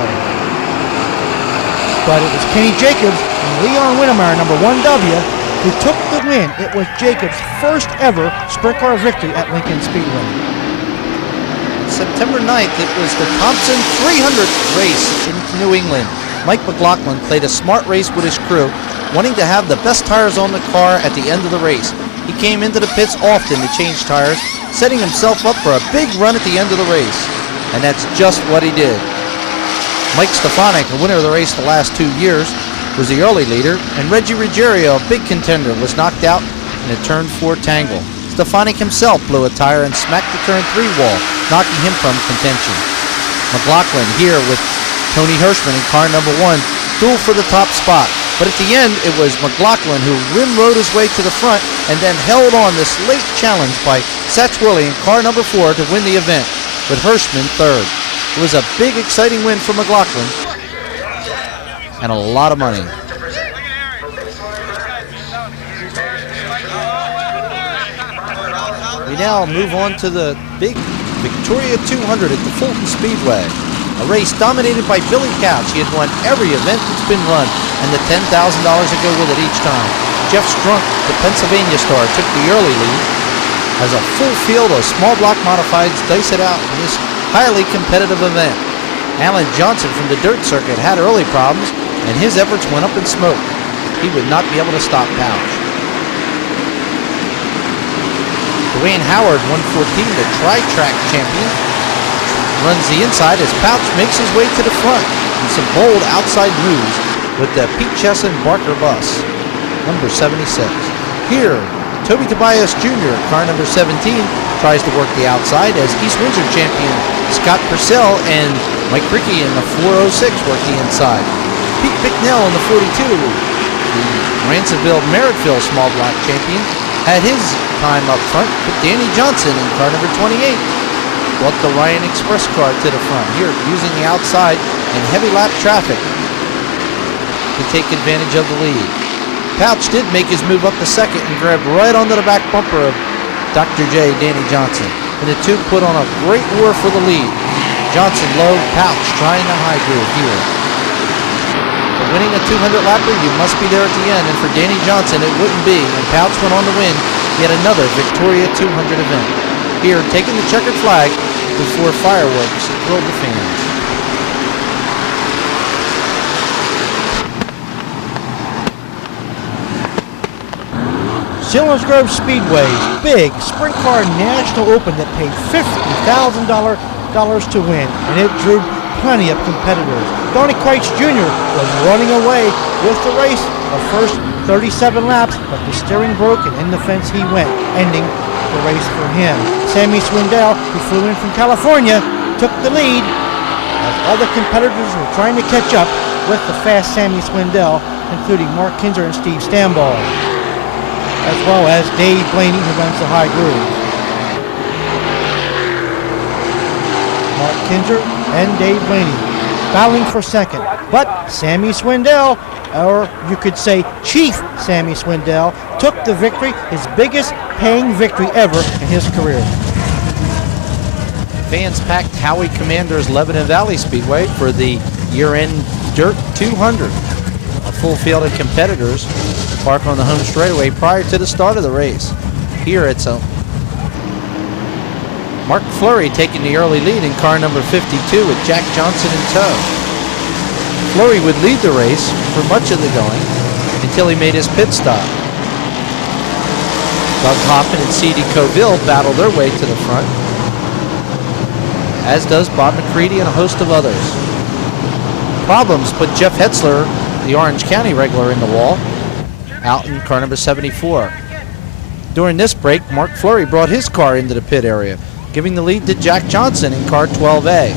But it was Kenny Jacobs and Leon Winnemeyer, number 1W, who took the win. It was Jacobs' first ever sprint car victory at Lincoln Speedway. September 9th, it was the Thompson 300 race in New England. Mike McLaughlin played a smart race with his crew, wanting to have the best tires on the car at the end of the race. He came into the pits often to change tires, setting himself up for a big run at the end of the race. And that's just what he did. Mike Stefanik, the winner of the race the last 2 years, was the early leader, and Reggie Ruggiero, a big contender, was knocked out in a turn 4 tangle. Stefanik himself blew a tire and smacked the turn 3 wall, knocking him from contention. McLaughlin here with Tony Hirschman in car number 1, duel for the top spot. But at the end, it was McLaughlin who rim rode his way to the front and then held on this late challenge by Satch Willie in car number 4 to win the event, with Hirschman third. It was a big, exciting win for McLaughlin and a lot of money. We now move on to the big Victoria 200 at the Fulton Speedway. A race dominated by Billy Couch. He had won every event that's been run, and the $10,000 that go with it each time. Jeff Strunk, the Pennsylvania star, took the early lead as a full field of small block modifieds dice it out in this highly competitive event. Alan Johnson from the dirt circuit had early problems, and his efforts went up in smoke. He would not be able to stop Pouch. Dwayne Howard, 114, the tri-track champion, runs the inside as Pouch makes his way to the front in some bold outside moves with the Pete Chesson Barker bus, number 76. Here, Toby Tobias Jr., car number 17, tries to work the outside as East Windsor champion Scott Purcell and Mike Rickey in the 406 work the inside. Pete Bicknell in the 42, the Ransomville Merrittville small block champion, had his time up front, but Danny Johnson in car number 28 brought the Ryan Express car to the front, here using the outside in heavy lap traffic. to take advantage of the lead. Pouch did make his move up to second and grabbed right onto the back bumper of Dr. J, Danny Johnson. And the two put on a great war for the lead. Johnson low, Pouch trying the high groove here. For winning a 200 lapper, you must be there at the end, and for Danny Johnson it wouldn't be, and Pouch went on to win yet another Victoria 200 event. Here, taking the checkered flag before fireworks thrilled the fans. Selinsgrove Speedway's big sprint car national open that paid $50,000 to win, and it drew plenty of competitors. Donnie Kreitz Jr. was running away with the race the first 37 laps, but the steering broke and in the fence he went, ending the race for him. Sammy Swindell, who flew in from California, took the lead as other competitors were trying to catch up with the fast Sammy Swindell, including Mark Kinzer and Steve Stamball, as well as Dave Blaney, who runs the high groove. Mark Kinzer and Dave Blaney battling for second, but Sammy Swindell, or you could say Chief Sammy Swindell, took the victory, his biggest paying victory ever in his career. Fans packed Howie Commander's Lebanon Valley Speedway for the year-end Dirt 200. A full field of competitors park on the home straightaway prior to the start of the race. Here it's Mark Fleury taking the early lead in car number 52 with Jack Johnson in tow. Fleury would lead the race for much of the going until he made his pit stop. Doug Hoffman and C.D. Coville battle their way to the front, as does Bob McCready and a host of others. Problems put Jeff Hetzler, the Orange County regular, in the wall, out in car number 74. During this break, Mark Fleury brought his car into the pit area, giving the lead to Jack Johnson in car 12A.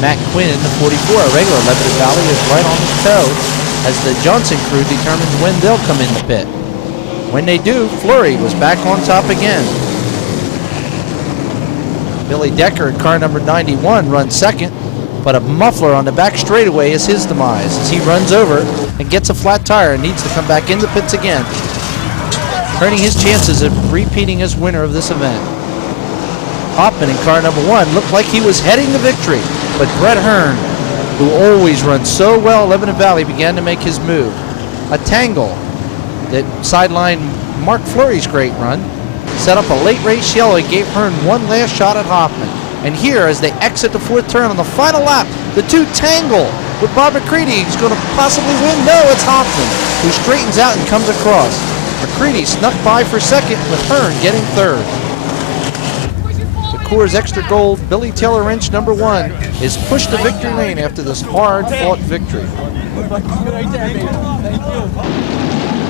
Matt Quinn in the 44, a regular Lebanon Valley, is right on the toe as the Johnson crew determines when they'll come in the pit. When they do, Fleury was back on top again. Billy Decker in car number 91 runs second, but a muffler on the back straightaway is his demise as he runs over and gets a flat tire and needs to come back in the pits again, hurting his chances of repeating as winner of this event. Hoffman in car number 1 looked like he was heading to victory, but Brett Hearn, who always runs so well at Lebanon Valley, began to make his move. A tangle that sidelined Mark Fleury's great run set up a late race yellow and gave Hearn one last shot at Hoffman. And here, as they exit the fourth turn on the final lap, the two tangle with Bob McCready, who's going to possibly win. No, it's Hoffman, who straightens out and comes across. McCready snuck by for second, with Hearn getting third. The Coors Extra Gold Billy Taylor wrench number 1 is pushed to victory lane after this hard-fought victory.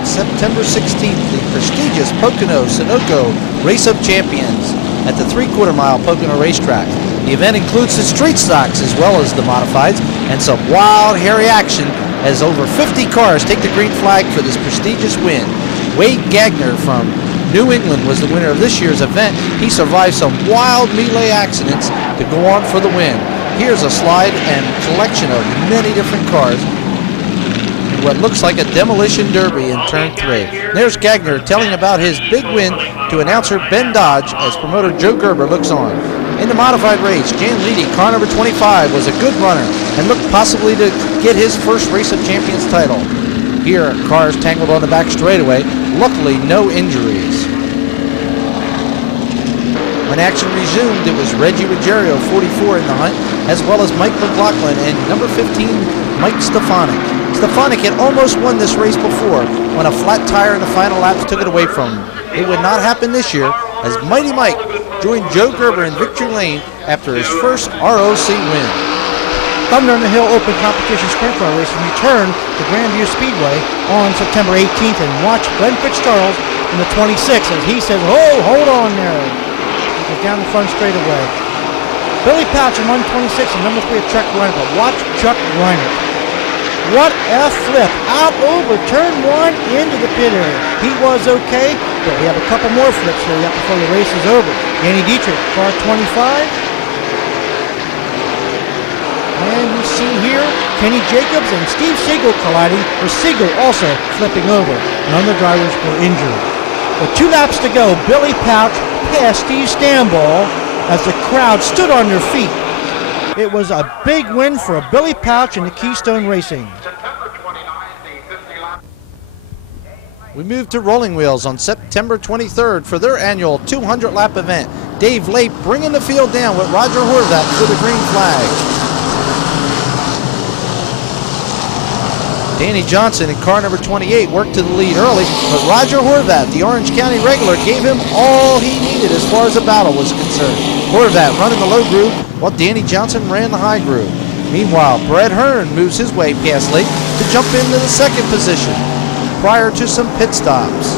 September 16th, the prestigious Pocono Sunoco Race of Champions at the 3/4 mile Pocono racetrack. The event includes the street stocks as well as the modifieds and some wild, hairy action as over 50 cars take the green flag for this prestigious win. Wade Gagner from New England was the winner of this year's event. He survived some wild melee accidents to go on for the win. Here's a slide and collection of many different cars in what looks like a demolition derby in turn 3. There's Gagner telling about his big win to announcer Ben Dodge as promoter Joe Gerber looks on. In the modified race, Jan Leedy, car number 25, was a good runner and looked possibly to get his first Race of Champions title. Here, cars tangled on the back straightaway. Luckily, no injuries. When action resumed, it was Reggie Ruggiero, 44, in the hunt, as well as Mike McLaughlin and number 15, Mike Stefanik. Stefanik had almost won this race before when a flat tire in the final laps took it away from him. It would not happen this year as Mighty Mike joined Joe Gerber in victory lane after his first ROC win. Thunder in the Hill Open Competition Sprint Car Racing returned to Grandview Speedway on September 18th and watch Glenn Fitzgerald in the 26 as he said, "Oh, hold on there." He was down the front straight away. Billy Pouch in 126 and number 3 of Chuck Reiner, but watch Chuck Reiner. What a flip, out over turn 1 into the pit area. He was okay, but we have a couple more flips here yet before the race is over. Danny Dietrich, car 25. And we see here Kenny Jacobs and Steve Siegel colliding, with Siegel also flipping over. None of the drivers were injured. With 2 laps to go, Billy Pauch passed Steve Stanball as the crowd stood on their feet. It was a big win for Billy Pauch and the Keystone Racing. We moved to Rolling Wheels on September 23rd for their annual 200-lap event. Dave Lape bringing the field down with Roger Horvath for the green flag. Danny Johnson in car number 28 worked to the lead early, but Roger Horvath, the Orange County regular, gave him all he needed as far as the battle was concerned. Horvath running the low groove while Danny Johnson ran the high groove. Meanwhile, Brett Hearn moves his way past Lape to jump into the second position prior to some pit stops.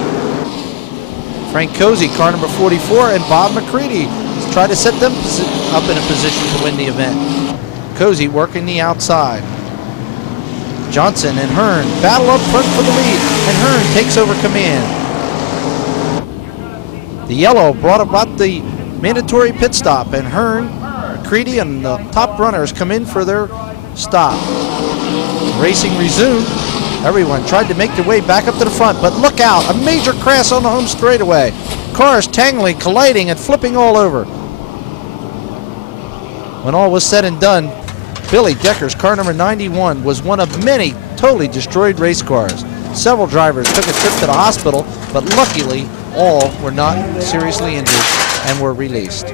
Frank Cozy, car number 44, and Bob McCready try to set them up in a position to win the event. Cozy working the outside. Johnson and Hearn battle up front for the lead, and Hearn takes over command. The yellow brought about the mandatory pit stop, and Hearn, McCready, and the top runners come in for their stop. Racing resumed. Everyone tried to make their way back up to the front, but look out, a major crash on the home straightaway. Cars tangling, colliding, and flipping all over. When all was said and done, Billy Decker's car number 91 was one of many totally destroyed race cars. Several drivers took a trip to the hospital, but luckily all were not seriously injured and were released.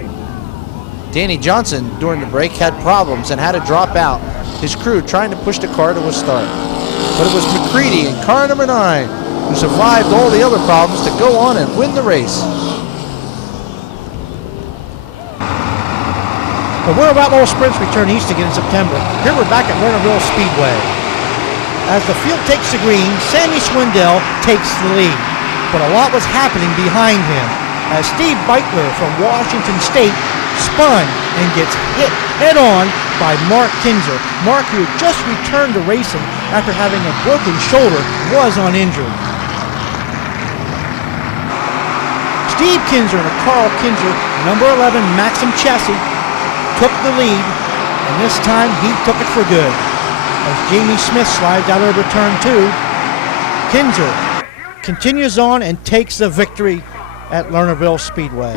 Danny Johnson during the break had problems and had to drop out, his crew trying to push the car to a start. But it was McCready in car number 9 who survived all the other problems to go on and win the race. The World Outlaw Sprints return east again in September. Here we're back at Lernerville Speedway. As the field takes the green, Sammy Swindell takes the lead. But a lot was happening behind him as Steve Beitler from Washington State spun and gets hit head-on by Mark Kinzer. Mark, who had just returned to racing after having a broken shoulder, was uninjured. Steve Kinzer and Carl Kinzer, number 11 Maxim chassis, took the lead, and this time he took it for good. As Jamie Smith slides out over turn 2, Kinzer continues on and takes the victory at Lernerville Speedway.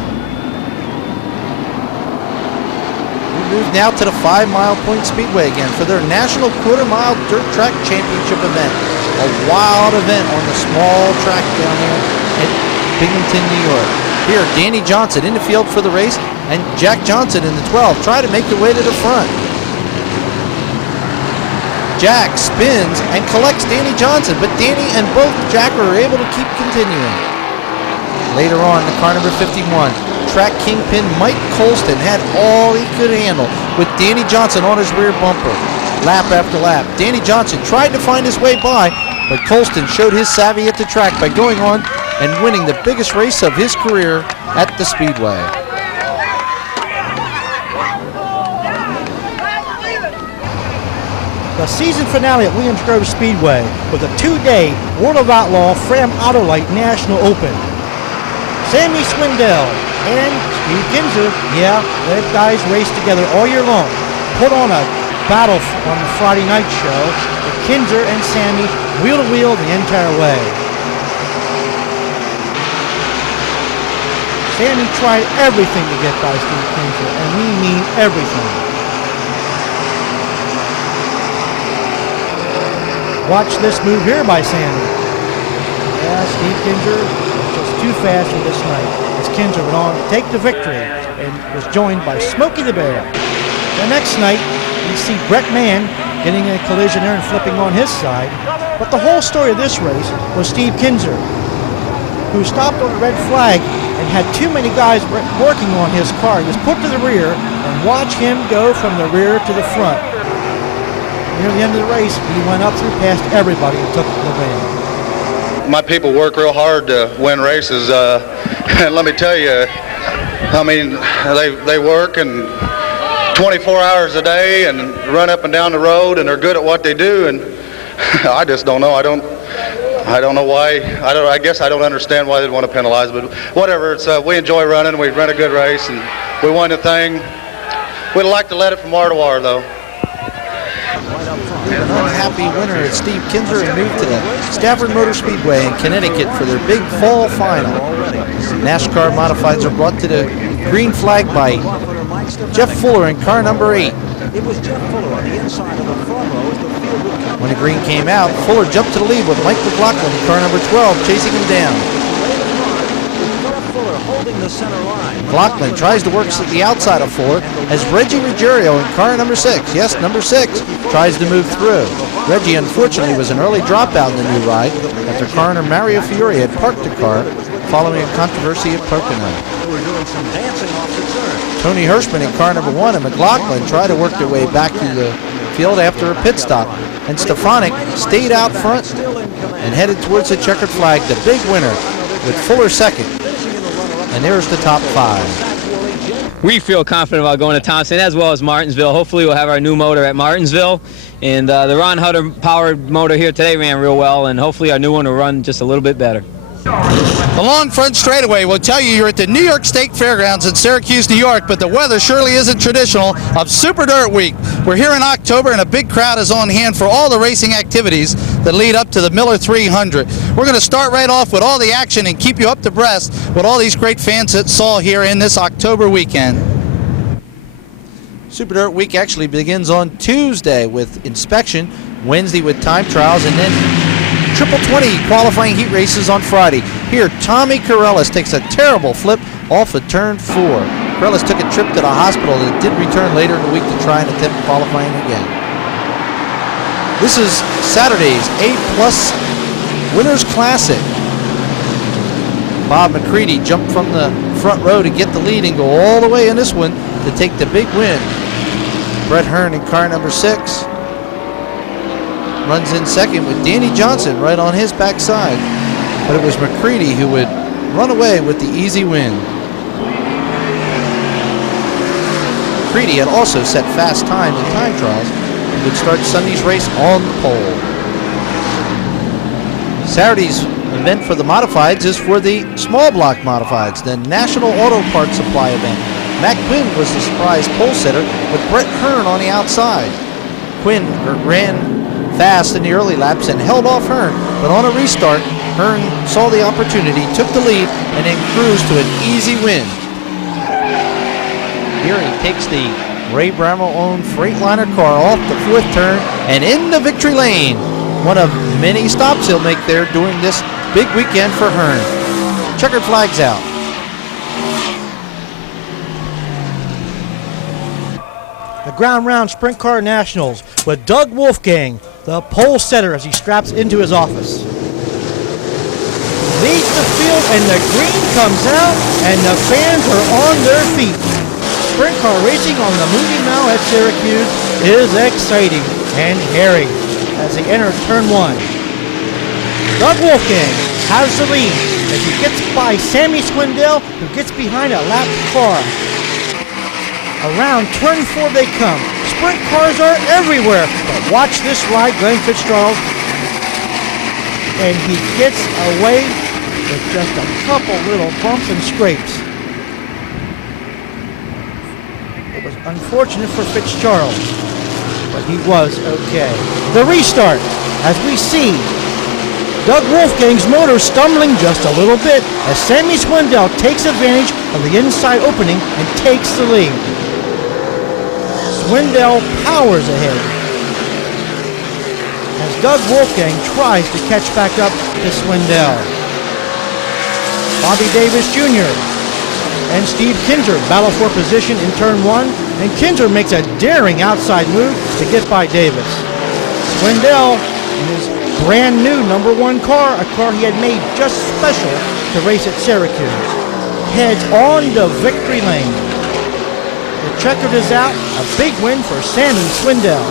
We move now to the 5 Mile Point Speedway again for their National Quarter Mile Dirt Track Championship event. A wild event on the small track down there in Binghamton, New York. Here, Danny Johnson in the field for the race, and Jack Johnson in the 12 try to make their way to the front. Jack spins and collects Danny Johnson, but Danny and both Jack are able to keep continuing. Later on, the car number 51, track kingpin Mike Colston had all he could handle with Danny Johnson on his rear bumper. Lap after lap, Danny Johnson tried to find his way by, but Colston showed his savvy at the track by going on and winning the biggest race of his career at the Speedway. The season finale at Williams Grove Speedway was a 2-day World of Outlaw Fram Autolite National Open. Sammy Swindell and Steve Kinzer, yeah, the guys raced together all year long, put on a battle on the Friday night show with Kinzer and Sammy wheel to wheel the entire way. Sammy tried everything to get by Steve Kinzer, and we mean everything. Watch this move here by Sammy. Yeah, Steve Kinzer was just too fast for this night as Kinzer went on to take the victory and was joined by Smokey the Bear. The next night, we see Brett Mann getting in a collision there and flipping on his side. But the whole story of this race was Steve Kinzer, who stopped on the red flag and had too many guys working on his car. He was put to the rear, and watch him go from the rear to the front. Near the end of the race, he went up through past everybody and took the win. My people work real hard to win races, and let me tell you, I mean, they work and 24 hours a day and run up and down the road, and they're good at what they do, and I just don't know. I don't know why. I guess I don't understand why they'd want to penalize, but whatever. It's we enjoy running. We run a good race, and we won the thing. We'd like to let it from wire to wire, though. leave an unhappy winner at Steve Kinzer and move to the Stafford Motor Speedway in Connecticut for their big fall final. NASCAR modifieds are brought to the green flag by Jeff Fuller in car number 8. It was Jeff Fuller on the inside of the front row as the field would come. When the green came out, Fuller jumped to the lead with Mike McLaughlin in car number 12 chasing him down. Fuller holding the center line. McLaughlin tries to work at the outside of Fuller as Reggie Ruggiero in car number 6, yes, number 6, tries to move through. Reggie, unfortunately, was an early dropout in the new ride after coroner Mario Fiore had parked the car following a controversy at Pocono. Tony Hirschman in car number 1 and McLaughlin tried to work their way back to the field after a pit stop, and Stefanik stayed out front and headed towards the checkered flag, the big winner, with Fuller second. And there's the top 5. We feel confident about going to Thompson as well as Martinsville. Hopefully we'll have our new motor at Martinsville. And the Ron Hutter powered motor here today ran real well, and hopefully our new one will run just a little bit better. The long front straightaway will tell you you're at the New York State Fairgrounds in Syracuse, New York, but the weather surely isn't traditional of Super Dirt Week. We're here in October, and a big crowd is on hand for all the racing activities that lead up to the Miller 300. We're going to start right off with all the action and keep you up to breast with all these great fans that saw here in this October weekend. Super Dirt Week actually begins on Tuesday with inspection, Wednesday with time trials, and then Triple 20 qualifying heat races on Friday. Here, Tommy Corellis takes a terrible flip off of turn 4. Corellis took a trip to the hospital and did return later in the week to try and attempt qualifying again. This is Saturday's A-Plus Winners Classic. Bob McCready jumped from the front row to get the lead and go all the way in this one to take the big win. Brett Hearn in car number 6. Runs in second with Danny Johnson right on his backside. But it was McCready who would run away with the easy win. McCready had also set fast time in time trials and would start Sunday's race on the pole. Saturday's event for the modifieds is for the small block modifieds, the National Auto Parts Supply event. Matt Quinn was the surprise pole sitter with Brett Hearn on the outside. Quinn ran fast in the early laps and held off Hearn, but on a restart, Hearn saw the opportunity, took the lead, and then cruised to an easy win. Here he takes the Ray Bramwell-owned Freightliner car off the 4th turn and into victory lane. One of many stops he'll make there during this big weekend for Hearn. Checkered flags out. The Ground Round Sprint Car Nationals with Doug Wolfgang, the pole setter, as he straps into his office. Leads the field, and the green comes out, and the fans are on their feet. Sprint car racing on the Movie Mile at Syracuse is exciting and hairy as they enter turn 1. Doug Wolfgang has the lead as he gets by Sammy Swindell, who gets behind a lapped car. Around turn 4 they come. Sprint cars are everywhere. But watch this ride, Glenn Fitzgerald. And he gets away with just a couple little bumps and scrapes. It was unfortunate for Fitzgerald, but he was okay. The restart, as we see Doug Wolfgang's motor stumbling just a little bit as Sammy Swindell takes advantage of the inside opening and takes the lead. Swindell powers ahead as Doug Wolfgang tries to catch back up to Swindell. Bobby Davis Jr. and Steve Kinzer battle for position in turn 1, and Kinzer makes a daring outside move to get by Davis. Swindell in his brand new number 1 car, a car he had made just special to race at Syracuse, heads on to victory lane. The checkered is out, a big win for Sammy Swindell.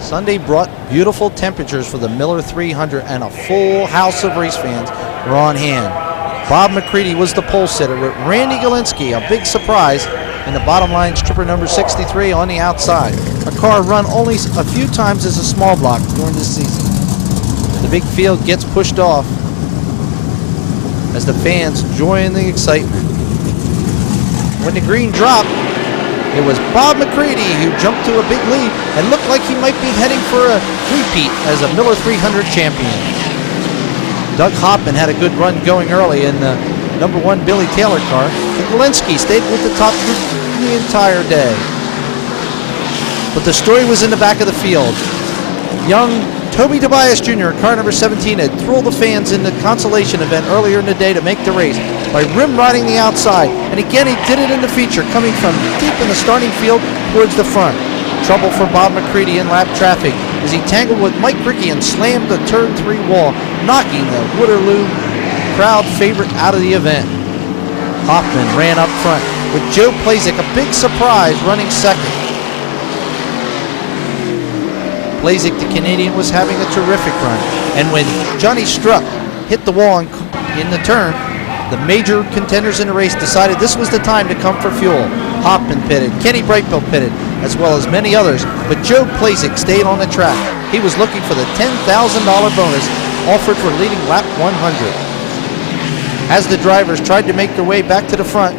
Sunday brought beautiful temperatures for the Miller 300, and a full house of race fans were on hand. Bob McCready was the pole sitter with Randy Galinsky, a big surprise, and the bottom line stripper number 63 on the outside. A car run only a few times as a small block during this season. The big field gets pushed off as the fans join the excitement. When the green dropped, It was Bob McCready who jumped to a big lead and looked like he might be heading for a repeat as a Miller 300 champion. Doug Hoffman had a good run going early in the number 1 Billy Taylor car, and Galinsky stayed with the top group the entire day. But the story was in the back of the field. Young Toby Tobias Jr., car number 17, had thrilled the fans in the consolation event earlier in the day to make the race by rim riding the outside. And again, he did it in the feature, coming from deep in the starting field towards the front. Trouble for Bob McCready in lap traffic as he tangled with Mike Rickey and slammed the turn 3 wall, knocking the Waterloo crowd favorite out of the event. Hoffman ran up front with Joe Plazek, a big surprise, running second. Plazek, the Canadian, was having a terrific run, and when Johnny Struck hit the wall in the turn, the major contenders in the race decided this was the time to come for fuel. Hoffman pitted, Kenny Brightbill pitted, as well as many others, but Joe Plazek stayed on the track. He was looking for the $10,000 bonus offered for leading lap 100. As the drivers tried to make their way back to the front,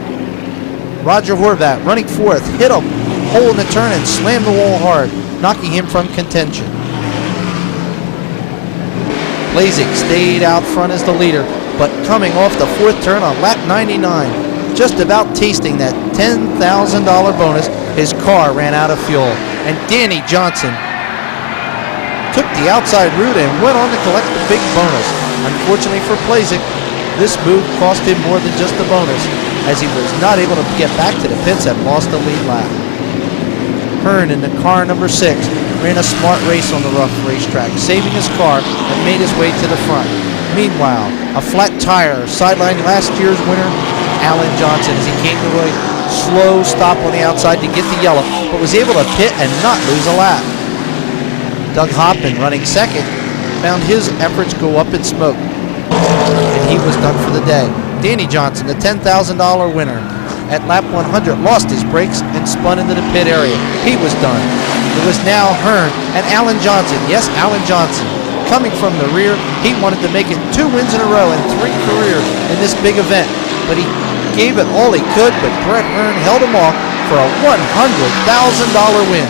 Roger Horvat, running fourth, hit a hole in the turn and slammed the wall hard, knocking him from contention. Plazek stayed out front as the leader, but coming off the fourth turn on lap 99, just about tasting that $10,000 bonus, his car ran out of fuel, and Danny Johnson took the outside route and went on to collect the big bonus. Unfortunately for Plazek, this move cost him more than just the bonus, as he was not able to get back to the pits and lost the lead lap. Hearn in the car number 6 ran a smart race on the rough racetrack, saving his car and made his way to the front. Meanwhile, a flat tire sidelined last year's winner, Alan Johnson, as he came to a slow stop on the outside to get the yellow, but was able to pit and not lose a lap. Doug Hoffman, running second, found his efforts go up in smoke, and he was done for the day. Danny Johnson, the $10,000 winner, at lap 100 lost his brakes and spun into the pit area. He was done. It was now Hearn and Alan Johnson. Yes, Alan Johnson. Coming from the rear, he wanted to make it 2 wins in a row and 3 careers in this big event. But he gave it all he could, but Brett Hearn held him off for a $100,000 win.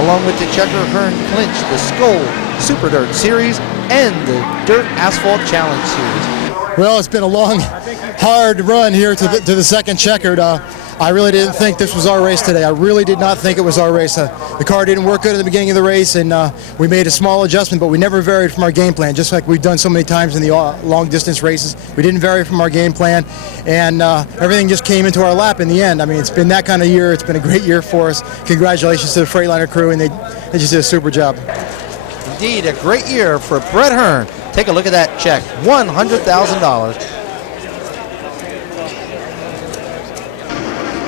Along with the Checker, Hearn clinched the Skoal Super Dirt Series and the Dirt Asphalt Challenge Series. Well, it's been a long, hard run here to the second checkered. I really didn't think this was our race today. I really did not think it was our race. The car didn't work good at the beginning of the race, and we made a small adjustment, but we never varied from our game plan, just like we've done so many times in the long-distance races. We didn't vary from our game plan, and everything just came into our lap in the end. I mean, it's been that kind of year. It's been a great year for us. Congratulations to the Freightliner crew, and they just did a super job. Indeed, a great year for Brett Hearn. Take a look at that check, $100,000.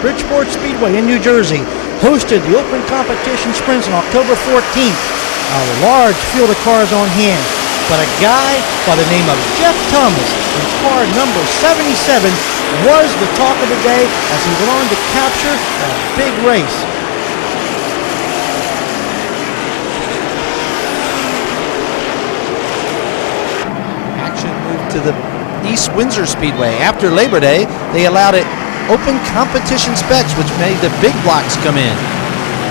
Bridgeport Speedway in New Jersey hosted the open competition sprints on October 14th. A large field of cars on hand, but a guy by the name of Jeff Thomas in car number 77 was the talk of the day as he went on to capture a big race. To the East Windsor Speedway. After Labor Day, they allowed it open competition specs, which made the big blocks come in.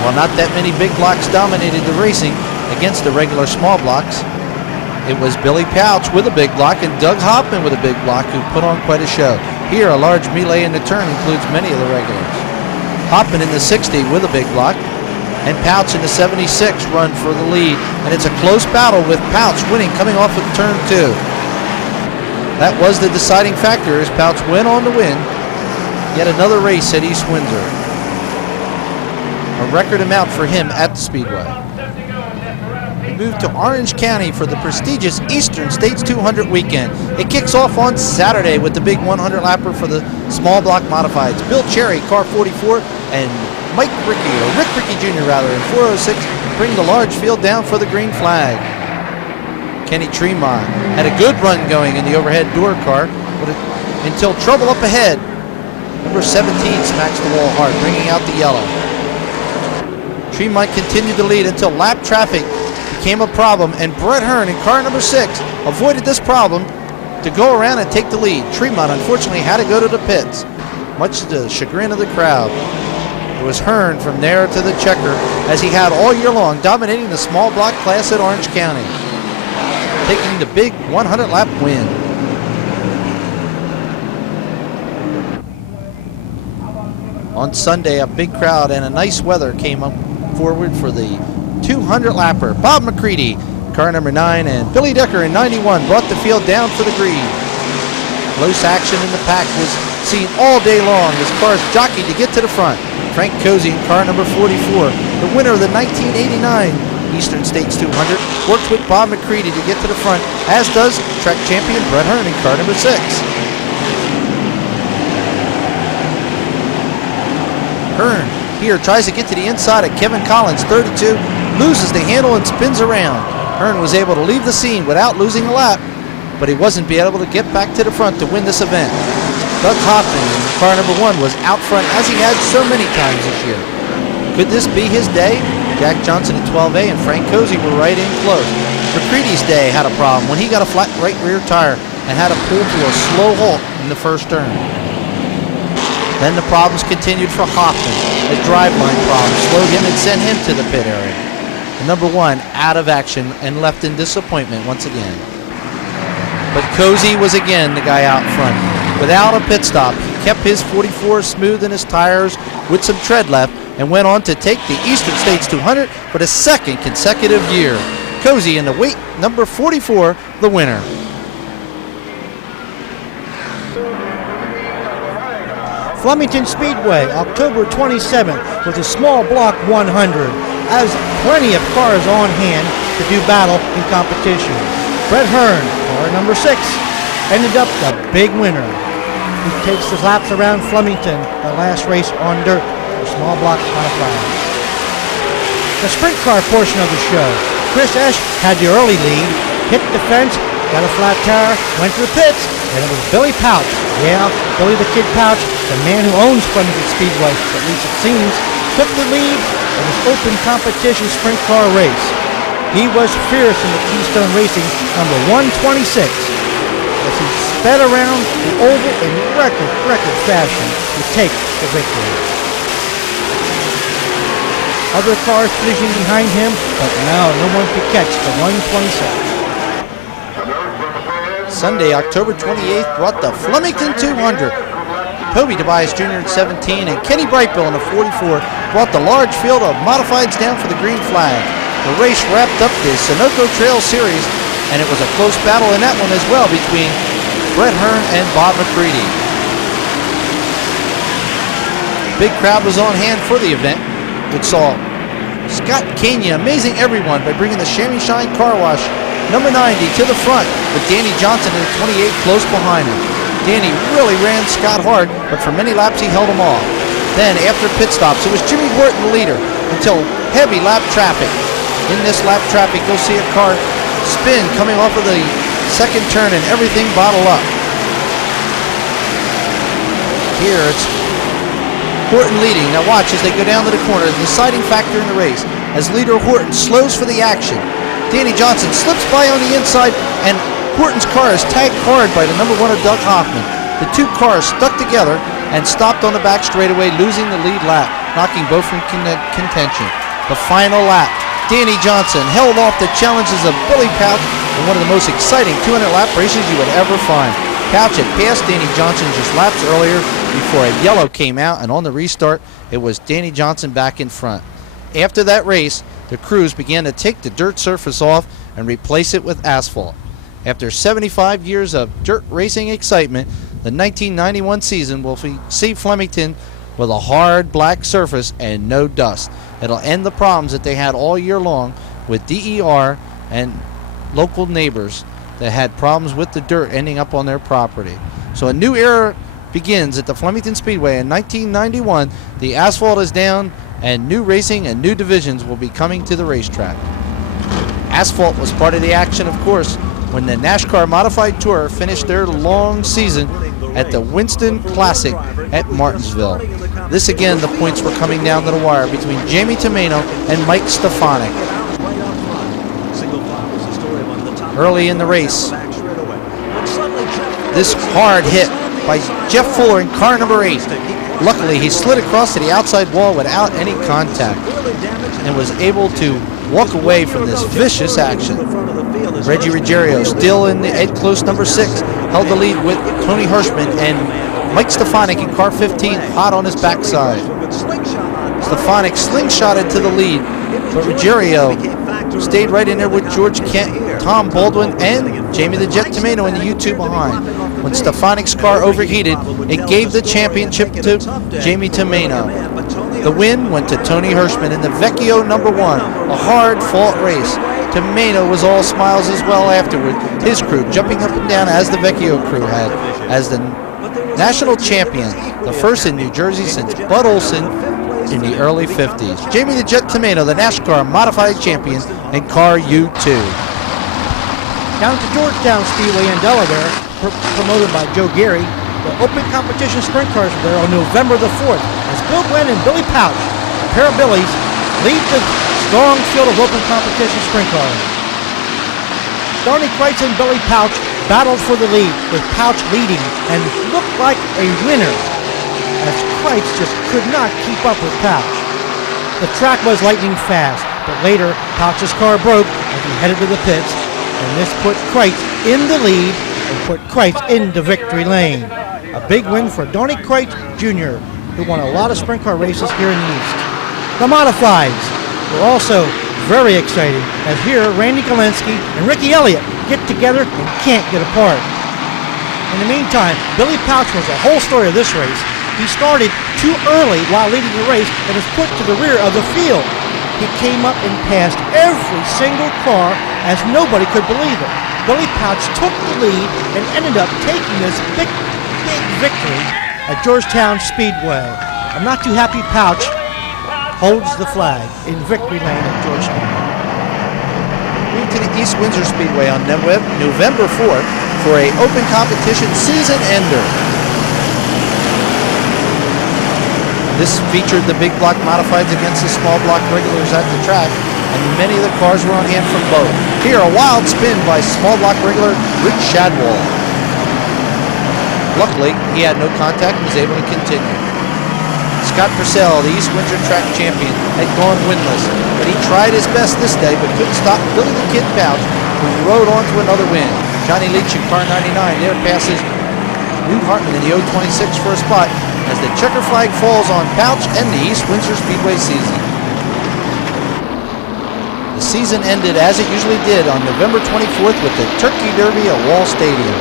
While not that many big blocks dominated the racing against the regular small blocks, it was Billy Pouch with a big block and Doug Hoffman with a big block who put on quite a show. Here, a large melee in the turn includes many of the regulars. Hoffman in the 60 with a big block, and Pouch in the 76 run for the lead. And it's a close battle with Pouch winning coming off of turn 2. That was the deciding factor as Pouch went on to win yet another race at East Windsor. A record amount for him at the Speedway. We move to Orange County for the prestigious Eastern States 200 weekend. It kicks off on Saturday with the big 100-lapper for the small block modifieds. Bill Cherry, car 44, and Rick Rickey Jr. in 406 bring the large field down for the green flag. Kenny Tremont had a good run going in the overhead door car until trouble up ahead. Number 17 smacks the wall hard, bringing out the yellow. Tremont continued to lead until lap traffic became a problem, and Brett Hearn in car number 6 avoided this problem to go around and take the lead. Tremont unfortunately had to go to the pits, much to the chagrin of the crowd. It was Hearn from there to the checker, as he had all year long, dominating the small block class at Orange County, taking the big 100-lap win. On Sunday, a big crowd and a nice weather came up forward for the 200-lapper. Bob McCready, car number 9, and Billy Decker in 91 brought the field down for the green. Close action in the pack was seen all day long as cars jockeyed to get to the front. Frank Cozy in car number 44, the winner of the 1989 Eastern States 200, works with Bob McCready to get to the front, as does track champion Brett Hearn in car number 6. Hearn here tries to get to the inside of Kevin Collins, 32, loses the handle and spins around. Hearn was able to leave the scene without losing a lap, but he wasn't be able to get back to the front to win this event. Doug Hoffman in car number 1 was out front, as he had so many times this year. Could this be his day? Jack Johnson in 12A and Frank Cozy were right in close. McCready's day had a problem when he got a flat right rear tire and had to pull to a slow halt in the first turn. Then the problems continued for Hoffman, as driveline problems slowed him and sent him to the pit area. The number 1 out of action and left in disappointment once again. But Cozy was again the guy out front. Without a pit stop, he kept his 44 smooth in his tires with some tread left and went on to take the Eastern States 200 for the second consecutive year. Cozy in the weight number 44, the winner. Flemington Speedway, October 27th, with a small block 100, has plenty of cars on hand to do battle in competition. Brett Hearn, car number 6, ended up the big winner. He takes his laps around Flemington, the last race on dirt, for small block modified. The sprint car portion of the show, Chris Esch had the early lead, hit the fence, got a flat tire, went to the pits, and it was Billy Pouch. Yeah, Billy the Kid Pouch, the man who owns Flemington Speedway, at least it seems, took the lead in this open competition sprint car race. He was fierce in the Keystone Racing number 126 as he sped around the oval in record fashion to take the victory. Other cars finishing behind him, but now no one could catch the 126. Sunday, October 28th, brought the Flemington 200. Toby Tobias Jr. in 17 and Kenny Brightbill in the 44 brought the large field of modifieds down for the green flag. The race wrapped up the Sunoco Trail Series, and it was a close battle in that one as well between Brett Hearn and Bob McCready. Big crowd was on hand for the event, which saw Scott Kania amazing everyone by bringing the Chamois Shine Car Wash number 90 to the front, with Danny Johnson in the 28 close behind him. Danny really ran Scott hard, but for many laps he held him off. Then, after pit stops, it was Jimmy Horton the leader until heavy lap traffic. In this lap traffic, you'll see a car spin coming off of the second turn and everything bottle up. Here it's Horton leading. Now watch as they go down to the corner, the deciding factor in the race, as leader Horton slows for the action. Danny Johnson slips by on the inside, and Horton's car is tagged hard by the number 1 of Doug Hoffman. The two cars stuck together and stopped on the back straightaway, losing the lead lap, knocking both from contention. The final lap, Danny Johnson held off the challenges of Billy Pouch in one of the most exciting 200-lap races you would ever find. Pouch had passed Danny Johnson just laps earlier before a yellow came out, and on the restart, it was Danny Johnson back in front. After that race, the crews began to take the dirt surface off and replace it with asphalt. After 75 years of dirt racing excitement, the 1991 season will see Flemington with a hard black surface and no dust. It'll end the problems that they had all year long with DER and local neighbors that had problems with the dirt ending up on their property. So a new era begins at the Flemington Speedway in 1991. The asphalt is down, and new racing and new divisions will be coming to the racetrack. Asphalt was part of the action, of course, when the NASCAR Modified Tour finished their long season at the Winston Classic at Martinsville. This again, the points were coming down to the wire between Jamie Tomeno and Mike Stefanik. Early in the race, this hard hit by Jeff Fuller in car number 8. Luckily, he slid across to the outside wall without any contact and was able to walk away from this vicious action. Reggie Ruggiero, still in the Ed Close number 6, held the lead with Tony Hirschman and Mike Stefanik in car 15, hot on his backside. Stefanik slingshotted to the lead, but Ruggiero stayed right in there with George Kent, Tom Baldwin, and Jamie the Jet Tomato in the U2 behind. When Stefanik's car overheated, it gave the championship to Jamie Tomato. The win went to Tony Hirschman in the Vecchio number 1, a hard-fought race. Tomato was all smiles as well afterward, his crew jumping up and down as the Vecchio crew had, as the national champion, the first in New Jersey since Bud Olson in the early 50s. Jamie the Jet Tomato, the NASCAR modified champion in car U2. Down to Georgetown Speedway in Delaware, promoted by Joe Gary. The open competition sprint cars were there on November the 4th as Bill Glenn and Billy Pouch, a pair of Billies, lead the strong field of open competition sprint cars. Donnie Kreitz and Billy Pouch battled for the lead, with Pouch leading and looked like a winner, as Kreitz just could not keep up with Pouch. The track was lightning fast, but later Pouch's car broke as he headed to the pits, and this put Kreitz in the lead and put Kreitz into victory lane. A big win for Donnie Kreitz Jr., who won a lot of sprint car races here in the East. The Modifieds were also very exciting, as here Randy Galinsky and Ricky Elliott get together and can't get apart. In the meantime, Billy Pouch was the whole story of this race. He started too early while leading the race and was put to the rear of the field. He came up and passed every single car as nobody could believe it. Billy Pouch took the lead and ended up taking this big victory at Georgetown Speedway. I'm not too happy Pouch holds the flag in victory lane at Georgetown. Move to the East Windsor Speedway on November 4th for a open competition season ender. This featured the big block modifieds against the small block regulars at the track, and many of the cars were on hand from both. Here, a wild spin by small block regular Rick Shadwell. Luckily, he had no contact and was able to continue. Scott Purcell, the East Windsor track champion, had gone winless, but he tried his best this day but couldn't stop Billy the Kid Pouch, who rode on to another win. Johnny Leach in car 99 there passes Newt Hartman in the 026 for a spot as the checker flag falls on Pouch and the East Windsor Speedway season. The season ended as it usually did on November 24th with the Turkey Derby at Wall Stadium.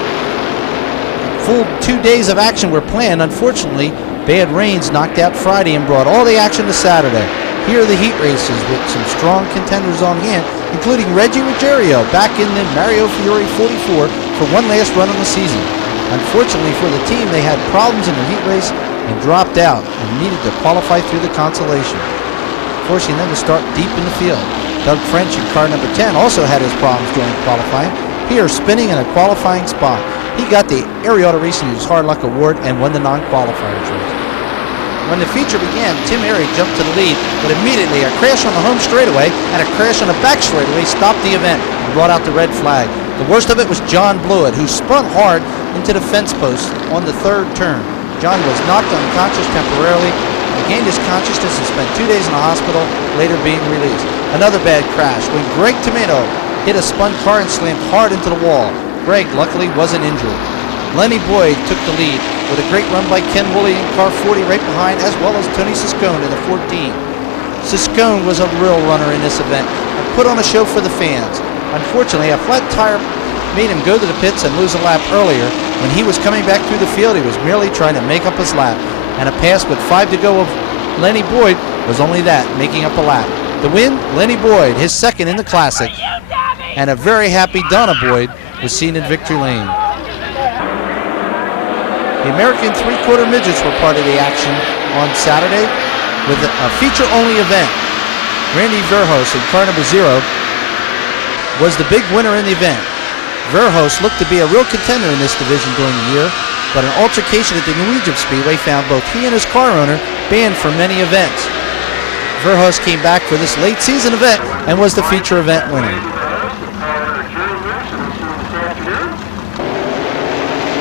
Full 2 days of action were planned. Unfortunately, bad rains knocked out Friday and brought all the action to Saturday. Here are the heat races with some strong contenders on hand, including Reggie Ruggiero back in the Mario Fiore 44 for one last run on the season. Unfortunately for the team, they had problems in the heat race and dropped out and needed to qualify through the consolation, forcing them to start deep in the field. Doug French in car number 10 also had his problems during qualifying. Here, spinning in a qualifying spot. He got the Ariota Racing News Hard Luck Award and won the non-qualifiers race. When the feature began, Tim Airy jumped to the lead, but immediately a crash on the home straightaway and a crash on the back straightaway stopped the event and brought out the red flag. The worst of it was John Blewett, who spun hard into the fence post on the third turn. John was knocked unconscious temporarily, regained his consciousness and spent 2 days in the hospital, later being released. Another bad crash when Greg Tomato hit a spun car and slammed hard into the wall. Greg luckily wasn't injured. Lenny Boyd took the lead with a great run by Ken Woolley in car 40 right behind, as well as Tony Siscone in the 14. Siscone was a real runner in this event and put on a show for the fans. Unfortunately, a flat tire made him go to the pits and lose a lap earlier. When he was coming back through the field, he was merely trying to make up his lap. And a pass with 5 to go of Lenny Boyd was only that, making up a lap. The win, Lenny Boyd, his second in the Classic. And a very happy Donna Boyd was seen in victory lane. The American three-quarter midgets were part of the action on Saturday with a feature-only event. Randy Verhulst in car number 0 was the big winner in the event. Verhulst looked to be a real contender in this division during the year, but an altercation at the New Egypt Speedway found both he and his car owner banned from many events. Verhulst came back for this late season event and was the feature event winner.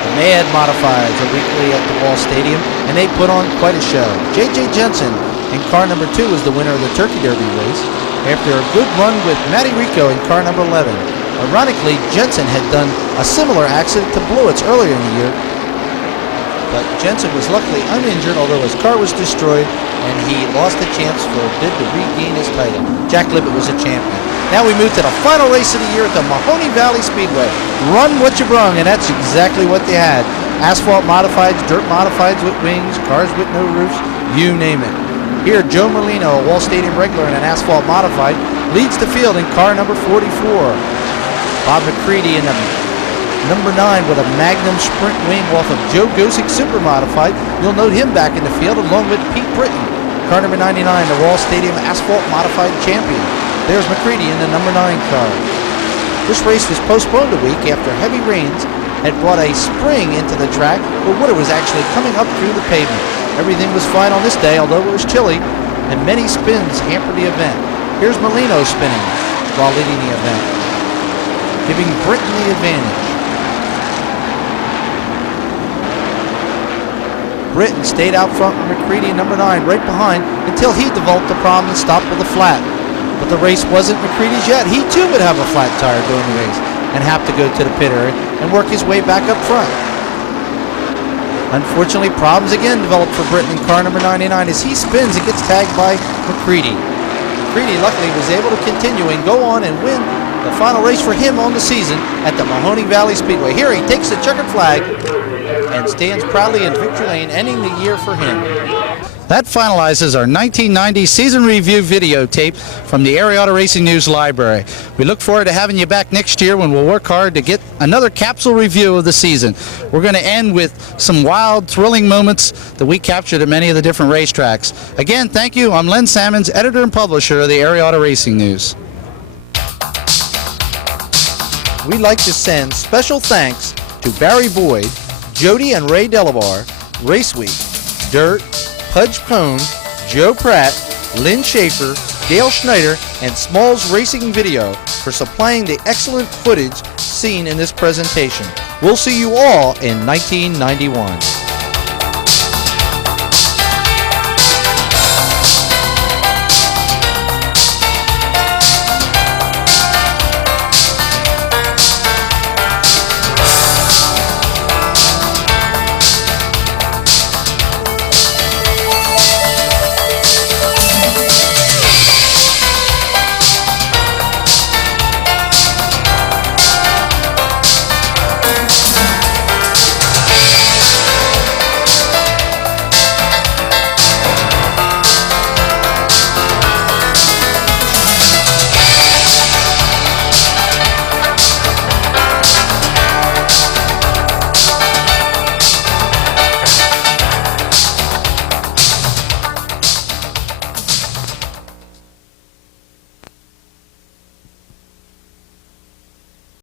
The Mad Modifieds are weekly at the Wall Stadium, and they put on quite a show. J.J. Jensen in car number 2 was the winner of the Turkey Derby race after a good run with Matty Rico in car number 11. Ironically, Jensen had done a similar accident to Blewitz earlier in the year, but Jensen was luckily uninjured, although his car was destroyed, and he lost a chance for a bid to regain his title. Jack Libet was a champion. Now we move to the final race of the year at the Mahoney Valley Speedway. Run what you brung, and that's exactly what they had. Asphalt modifieds, dirt modifieds with wings, cars with no roofs, you name it. Here, Joe Merlino, a Wall Stadium regular and an asphalt modified, leads the field in car number 44. Bob McCready in the number 9 with a Magnum Sprint wing off of Joe Gosick Super Modified. You'll note him back in the field along with Pete Britton. Car number 99, the Wall Stadium Asphalt Modified champion. There's McCready in the number 9 car. This race was postponed a week after heavy rains had brought a spring into the track where water was actually coming up through the pavement. Everything was fine on this day, although it was chilly, and many spins hampered the event. Here's Merlino spinning while leading the event, giving Britton the advantage. Britton stayed out front with McCready in number 9 right behind until he developed a problem and stopped with a flat. But the race wasn't McCready's yet. He too would have a flat tire during the race and have to go to the pit area and work his way back up front. Unfortunately, problems again developed for Britton in car number 99 as he spins and gets tagged by McCready. McCready luckily was able to continue and go on and win the final race for him on the season at the Mahoney Valley Speedway. Here he takes the checkered flag and stands proudly in victory lane, ending the year for him. That finalizes our 1990 season review videotape from the Area Auto Racing News Library. We look forward to having you back next year when we'll work hard to get another capsule review of the season. We're going to end with some wild, thrilling moments that we captured at many of the different racetracks. Again, thank you. I'm Len Salmons, editor and publisher of the Area Auto Racing News. We'd like to send special thanks to Barry Boyd, Jody and Ray Delabar, Race Week, Dirt, Pudge Pone, Joe Pratt, Lynn Schaefer, Dale Schneider, and Smalls Racing Video for supplying the excellent footage seen in this presentation. We'll see you all in 1991.